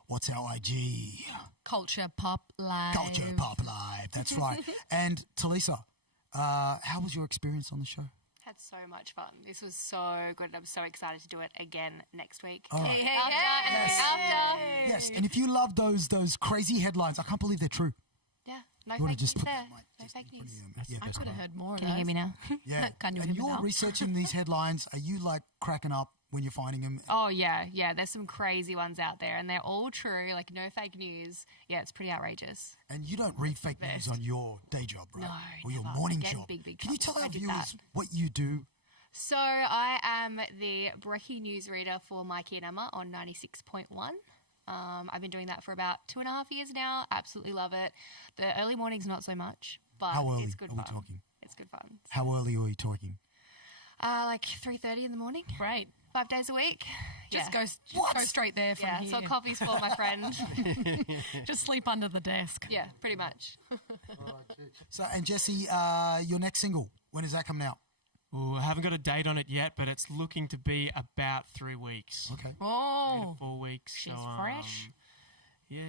What's our IG? Culture Pop Live. Culture Pop Live. That's right. And Talisa, how was your experience on the show? Had so much fun. This was so good. I'm so excited to do it again next week. All right. After. Yes, and if you love those crazy headlines, I can't believe they're true. Yeah, no you fake just news put there. that No fake news. I could have heard more of Can you hear me now? Yeah. Can you hear And me you're now? researching these headlines. Are you like cracking up when you're finding them? Oh, yeah. There's some crazy ones out there, and they're all true, like no fake news. Yeah, it's pretty outrageous. And you don't read fake news on your day job, right? No, or your never. morning Get job. big Can you tell trouble. our I did viewers that. what you do? So I am the brekkie newsreader for Mikey and Emma on 96.1. I've been doing that for about 2.5 years now. Absolutely love it. The early mornings, not so much, but How early it's good are we fun. talking? It's good fun. How early are you talking? Like 3:30 in the morning. Great. 5 days a week. Just go straight there from Yeah, here. so coffee's for my friend. Just sleep under the desk. Yeah, pretty much. So, and Jesse, your next single, when is that coming out? Ooh, I haven't got a date on it yet, but it's looking to be about 3 weeks. Okay. 3 Oh, to 4 weeks. she's so, fresh. Yeah,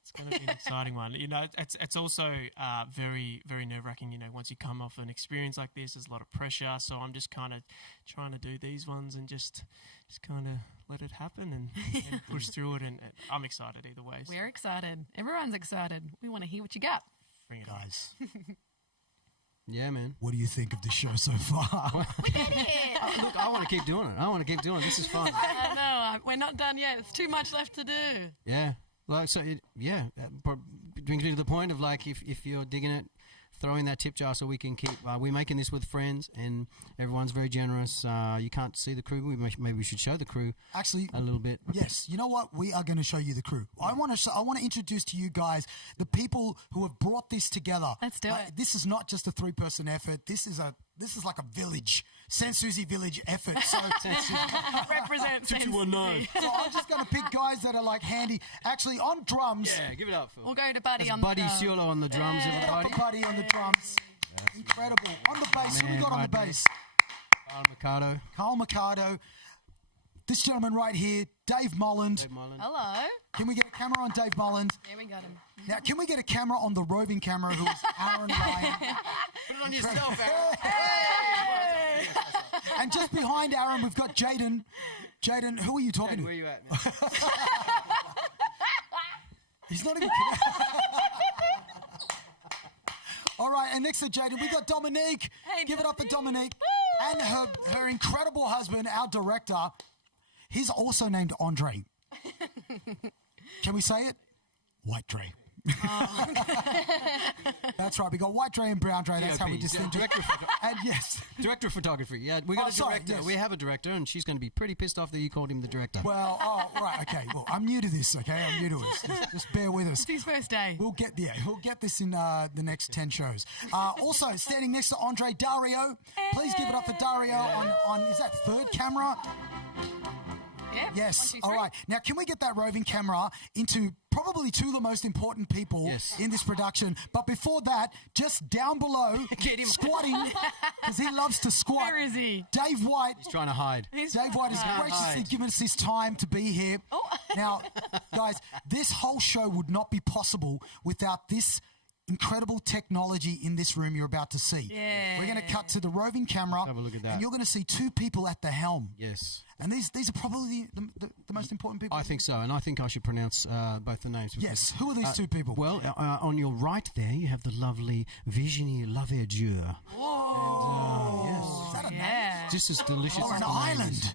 it's going to be an exciting one. You know, it's also very, very nerve-wracking. You know, once you come off an experience like this, there's a lot of pressure. So I'm just kind of trying to do these ones and just kind of let it happen and push through it. And I'm excited either way. So we're excited. Everyone's excited. We want to hear what you got. bring it on. Guys, Yeah, man. what do you think of the show so far? We did it. Look, I want to keep doing it. This is fun. No, we're not done yet. There's too much left to do. Yeah. Like so, brings me to the point of like if you're digging it, throw in that tip jar so we can keep. We're making this with friends, and everyone's very generous. You can't see the crew. Maybe we should show the crew actually a little bit. Yes, you know what? We are going to show you the crew. I want to introduce to you guys the people who have brought this together. Let's do it. This is not just a 3-person effort. This is like a village, Sanssouci village effort. So Represent 2219. So I'm just going to pick guys that are like handy. Actually, on drums. Yeah, give it up, Phil. We'll go to Buddy That's on Buddy the Ciolo on the drums. Give it up Everybody. for Buddy on the drums. Incredible. On the bass, who we got on the bass? Carl Mercado. This gentleman right here, Dave Molland. Hello. Can we get a camera on Dave Molland? There we got him. Now, can we get a camera on the roving camera who is Aaron Ryan? Put it on yourself, Aaron. Hey! And just behind Aaron, we've got Jaden. Jaden, who are you talking to? Where are you at, man? He's not even... All right, and next to Jaden, we got Dominique. Hey, Give it up for Dominique. And her incredible husband, our director. He's also named Andre. Can we say it? White Dre. Oh. That's right. We got White Dre and Brown Dre. That's how we distinguish. And yes, Director of photography. Yeah, we got a director. Yes. We have a director, and she's going to be pretty pissed off that you called him the director. Well, right, okay. Well, I'm new to this. Okay, I'm new to it. Just bear with us. It's his first day. We'll get this in the next 10 shows. Also, standing next to Andre, Dario. Please give it up for Dario on is that third camera? Yeah. Yes. 1, 2, 3. All right. Now, can we get that roving camera into probably 2 of the most important people in this production? But before that, just down below, squatting, because he loves to squat. Where is he? Dave White. He's trying to hide. Dave White has graciously given us his time to be here. Oh. Now, guys, this whole show would not be possible without this incredible technology in this room you're about to see. Yeah. We're going to cut to the roving camera. Have a look at that. And you're going to see 2 people at the helm. Yes. And these are probably the most important people. I think so, and I think I should pronounce both the names. Yes. Who are these 2 people? Well, on your right there, you have the lovely Virginie Laverdure. Whoa. Yes. Is that a name? Just as delicious Or as an the name island. is.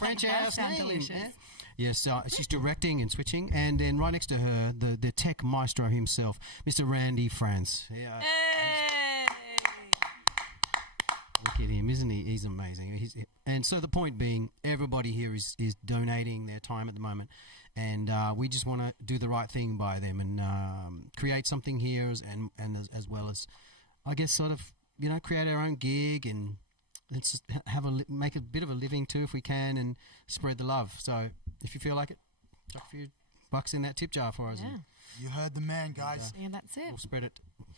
French ass sound name. delicious. Yeah? Yes, she's directing and switching, and then right next to her, the tech maestro himself, Mr. Randy France. Yeah. Hey. Look at him, isn't he? He's amazing. And so the point being, everybody here is donating their time at the moment, and we just want to do the right thing by them and create something here, and as well as, I guess, sort of, create our own gig and let's just make a bit of a living too if we can, and spread the love. So if you feel like it, chuck a few bucks in that tip jar for us. Yeah. And You heard the man, guys. And that's it. we'll spread it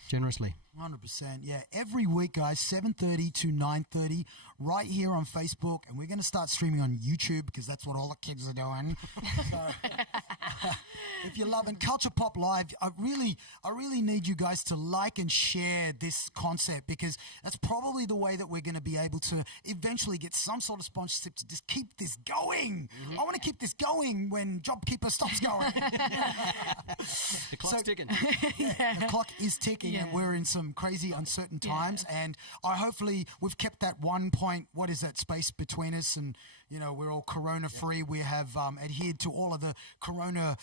generously. 100%. Yeah, every week, guys, 7:30 to 9:30, right here on Facebook, and we're going to start streaming on YouTube because that's what all the kids are doing. So, if you're loving Culture Pop Live, I really need you guys to like and share this concept, because that's probably the way that we're going to be able to eventually get some sort of sponsorship to just keep this going. Mm-hmm. I want to keep this going when JobKeeper stops going. The clock's ticking. The clock is ticking, and we're in some crazy uncertain times, and hopefully we've kept that 1 point, what is that space between us, and we're all corona free. We have adhered to all of the corona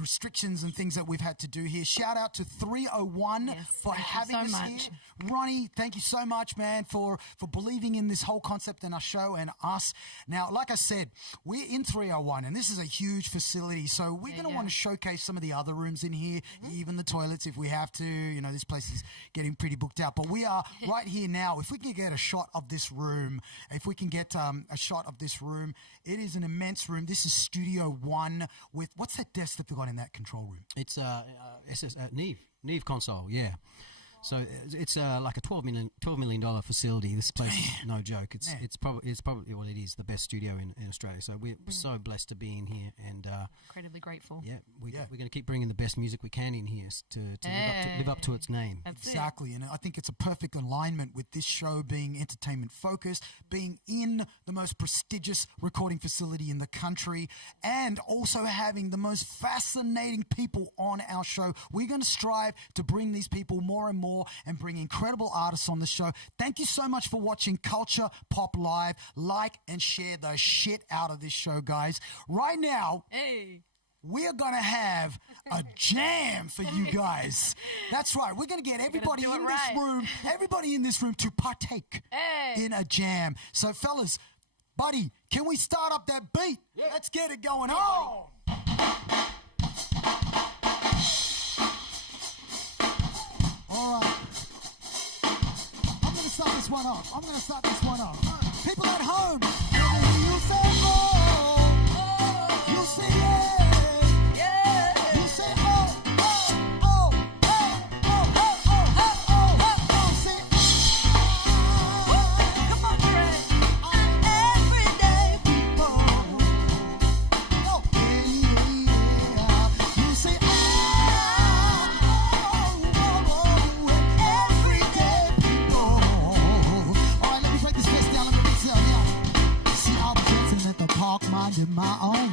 restrictions and things that we've had to do here. Shout out to 301 for having us here. Ronnie, thank you so much, man, for believing in this whole concept and our show and us. Now, like I said, we're in 301, and this is a huge facility, so we're going to want to showcase some of the other rooms in here, even the toilets if we have to. This place is getting pretty booked out, but we are right here now. If we can get a shot of this room, a shot of this room, it is an immense room. This is Studio 1 with, what's that desk that they've got in that control room? It's Neve console, yeah. So it's like a $12 million facility. This place is no joke. It's probably well, it is the best studio in Australia. So we're so blessed to be in here, and incredibly grateful. Yeah, we're going to keep bringing the best music we can in here to live up to its name. Exactly, and I think it's a perfect alignment with this show being entertainment focused, being in the most prestigious recording facility in the country, and also having the most fascinating people on our show. We're going to strive to bring these people more and more, and bring incredible artists on the show. Thank you so much for watching Culture Pop Live. Like and share the shit out of this show, guys. Right now, we're going to have a jam for you guys. That's right. We're going to get everybody in this room to partake in a jam. So, fellas, buddy, can we start up that beat? Yeah. Let's get it going on. All right. I'm going to start this one off. People at home, you say oh, you say yeah, you say oh, oh, oh, oh, oh, oh, oh, oh, oh, say come on, friend. Everyday people. Oh, yeah. You say oh, oh, oh, everyday people. All right, let me break this first down. Let me tell you. See, I was dancing at the park, minding my own.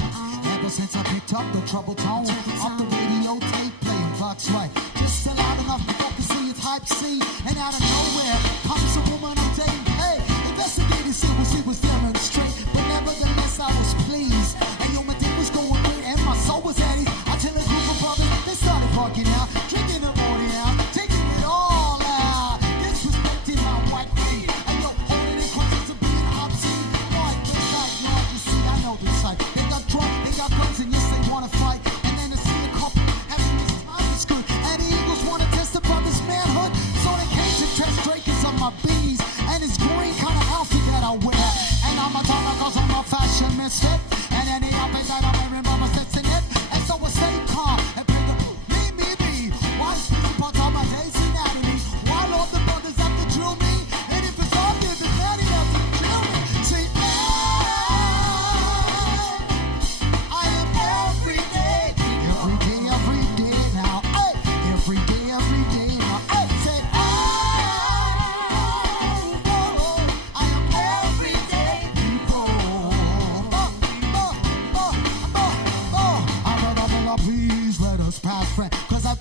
Ever since I picked up the trouble tone off the radio tape playing Bucks right. Just loud enough to focus see its hype scene. And out of nowhere comes a woman I'm dating. Hey, investigators said what she was demonstrate. But nevertheless, I was pleased. And yo, my dick was going great and my soul was at ease. I tell a group of brothers, they started parking out, drinking the morning out, taking it all out. Disrespecting my white feet. And yo, holding in questions of being obscene. Boy, this like Lord, you see, I know the type. They got drunk, they got guns, and yes, they wanna fight. And then to see a couple having this time is good. And the Eagles wanna test the brother's manhood. So they came to test Drake's on my beanies and his green kind of outfit that I wear. And I'm a dollar cause I'm a fashion misfit. And any outfit that I'm wearing, mama sets in it. And so I stay calm and bring the me. Why speaking parts of my day's anatomy? Why all the brothers have to drill me? And if it's obvious, then daddy has to kill me. See, I am every day now. Hey, every day now. Hey, say I am everyday people. Please let us pass, friend. Cause I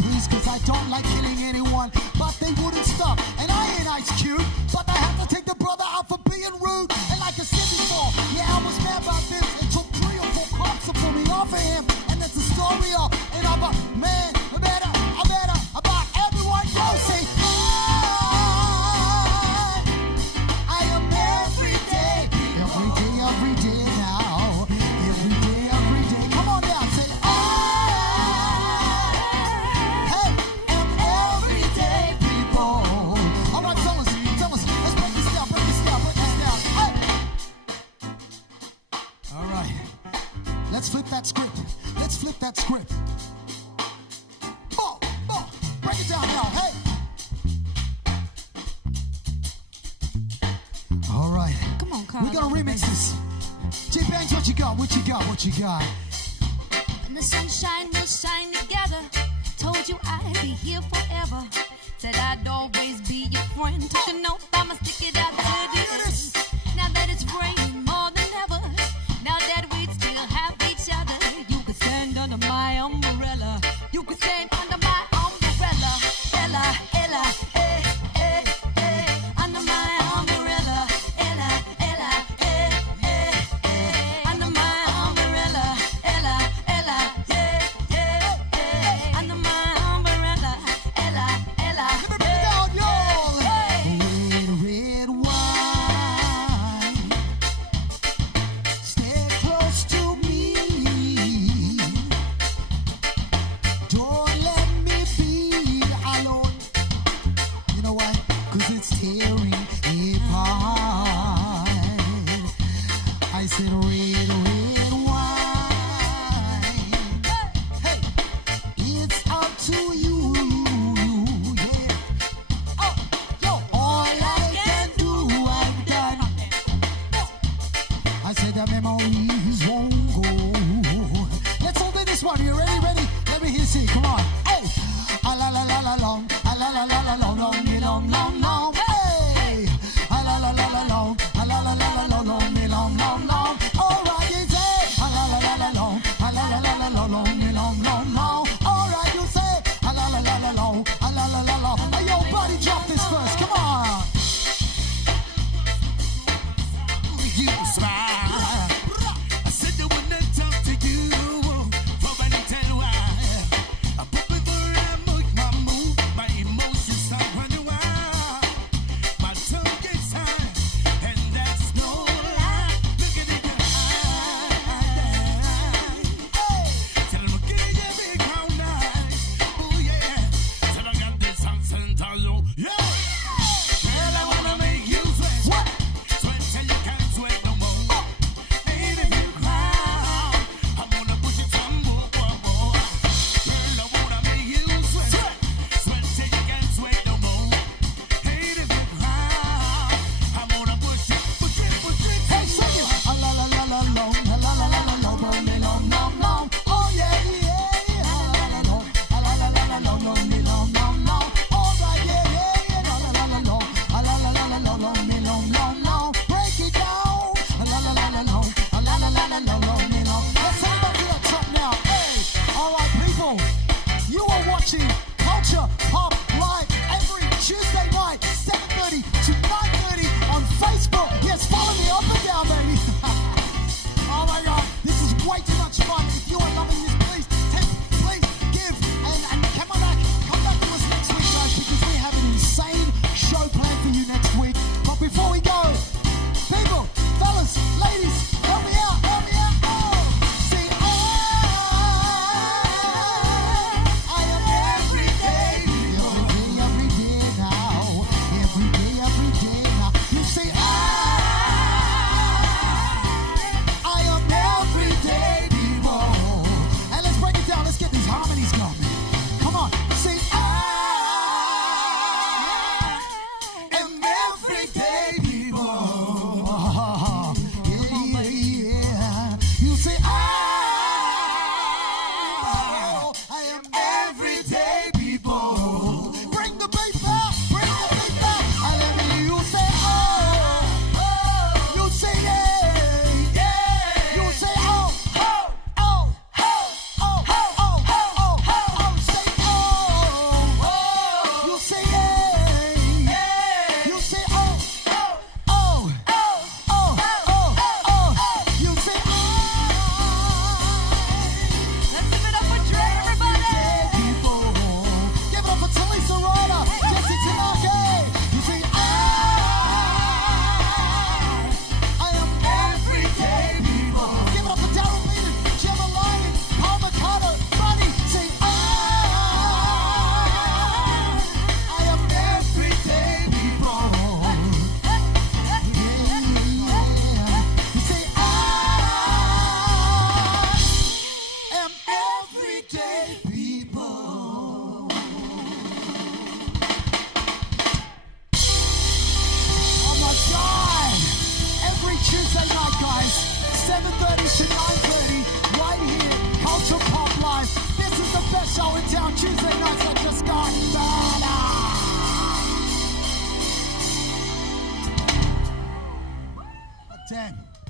don't like killing anyone. But they wouldn't stop. And I ain't Ice Cube. But I had to take the brother out for being rude. And like a city before, yeah, I was mad about this. It took 3 or 4 cops to pull me off of him. And that's the story of. And I'm a man, I better, about everyone knows it. I am every day now. Every day. Come on now, say I am everyday people. All right, fellas, let's break this down. Hey. All right, let's flip that script. Break it down now, hey. All right, Come on, Carl. we gotta remix this. J-Bangs, what you got? And the sunshine will shine together. Told you I'd be here forever. Said I'd always be your friend. Took a note, I'ma stick it out to the end. Now that it's raining more than ever. Now that we still have each other. You can stand under my umbrella. You can stand under my umbrella. Ella, eh, eh, eh. Under my umbrella. Ella, eh, eh, eh. Under my umbrella. Ella, yeah, yeah, yeah. Under my umbrella. Ella, Let me break it down, y'all. hey.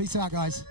Peace out, guys.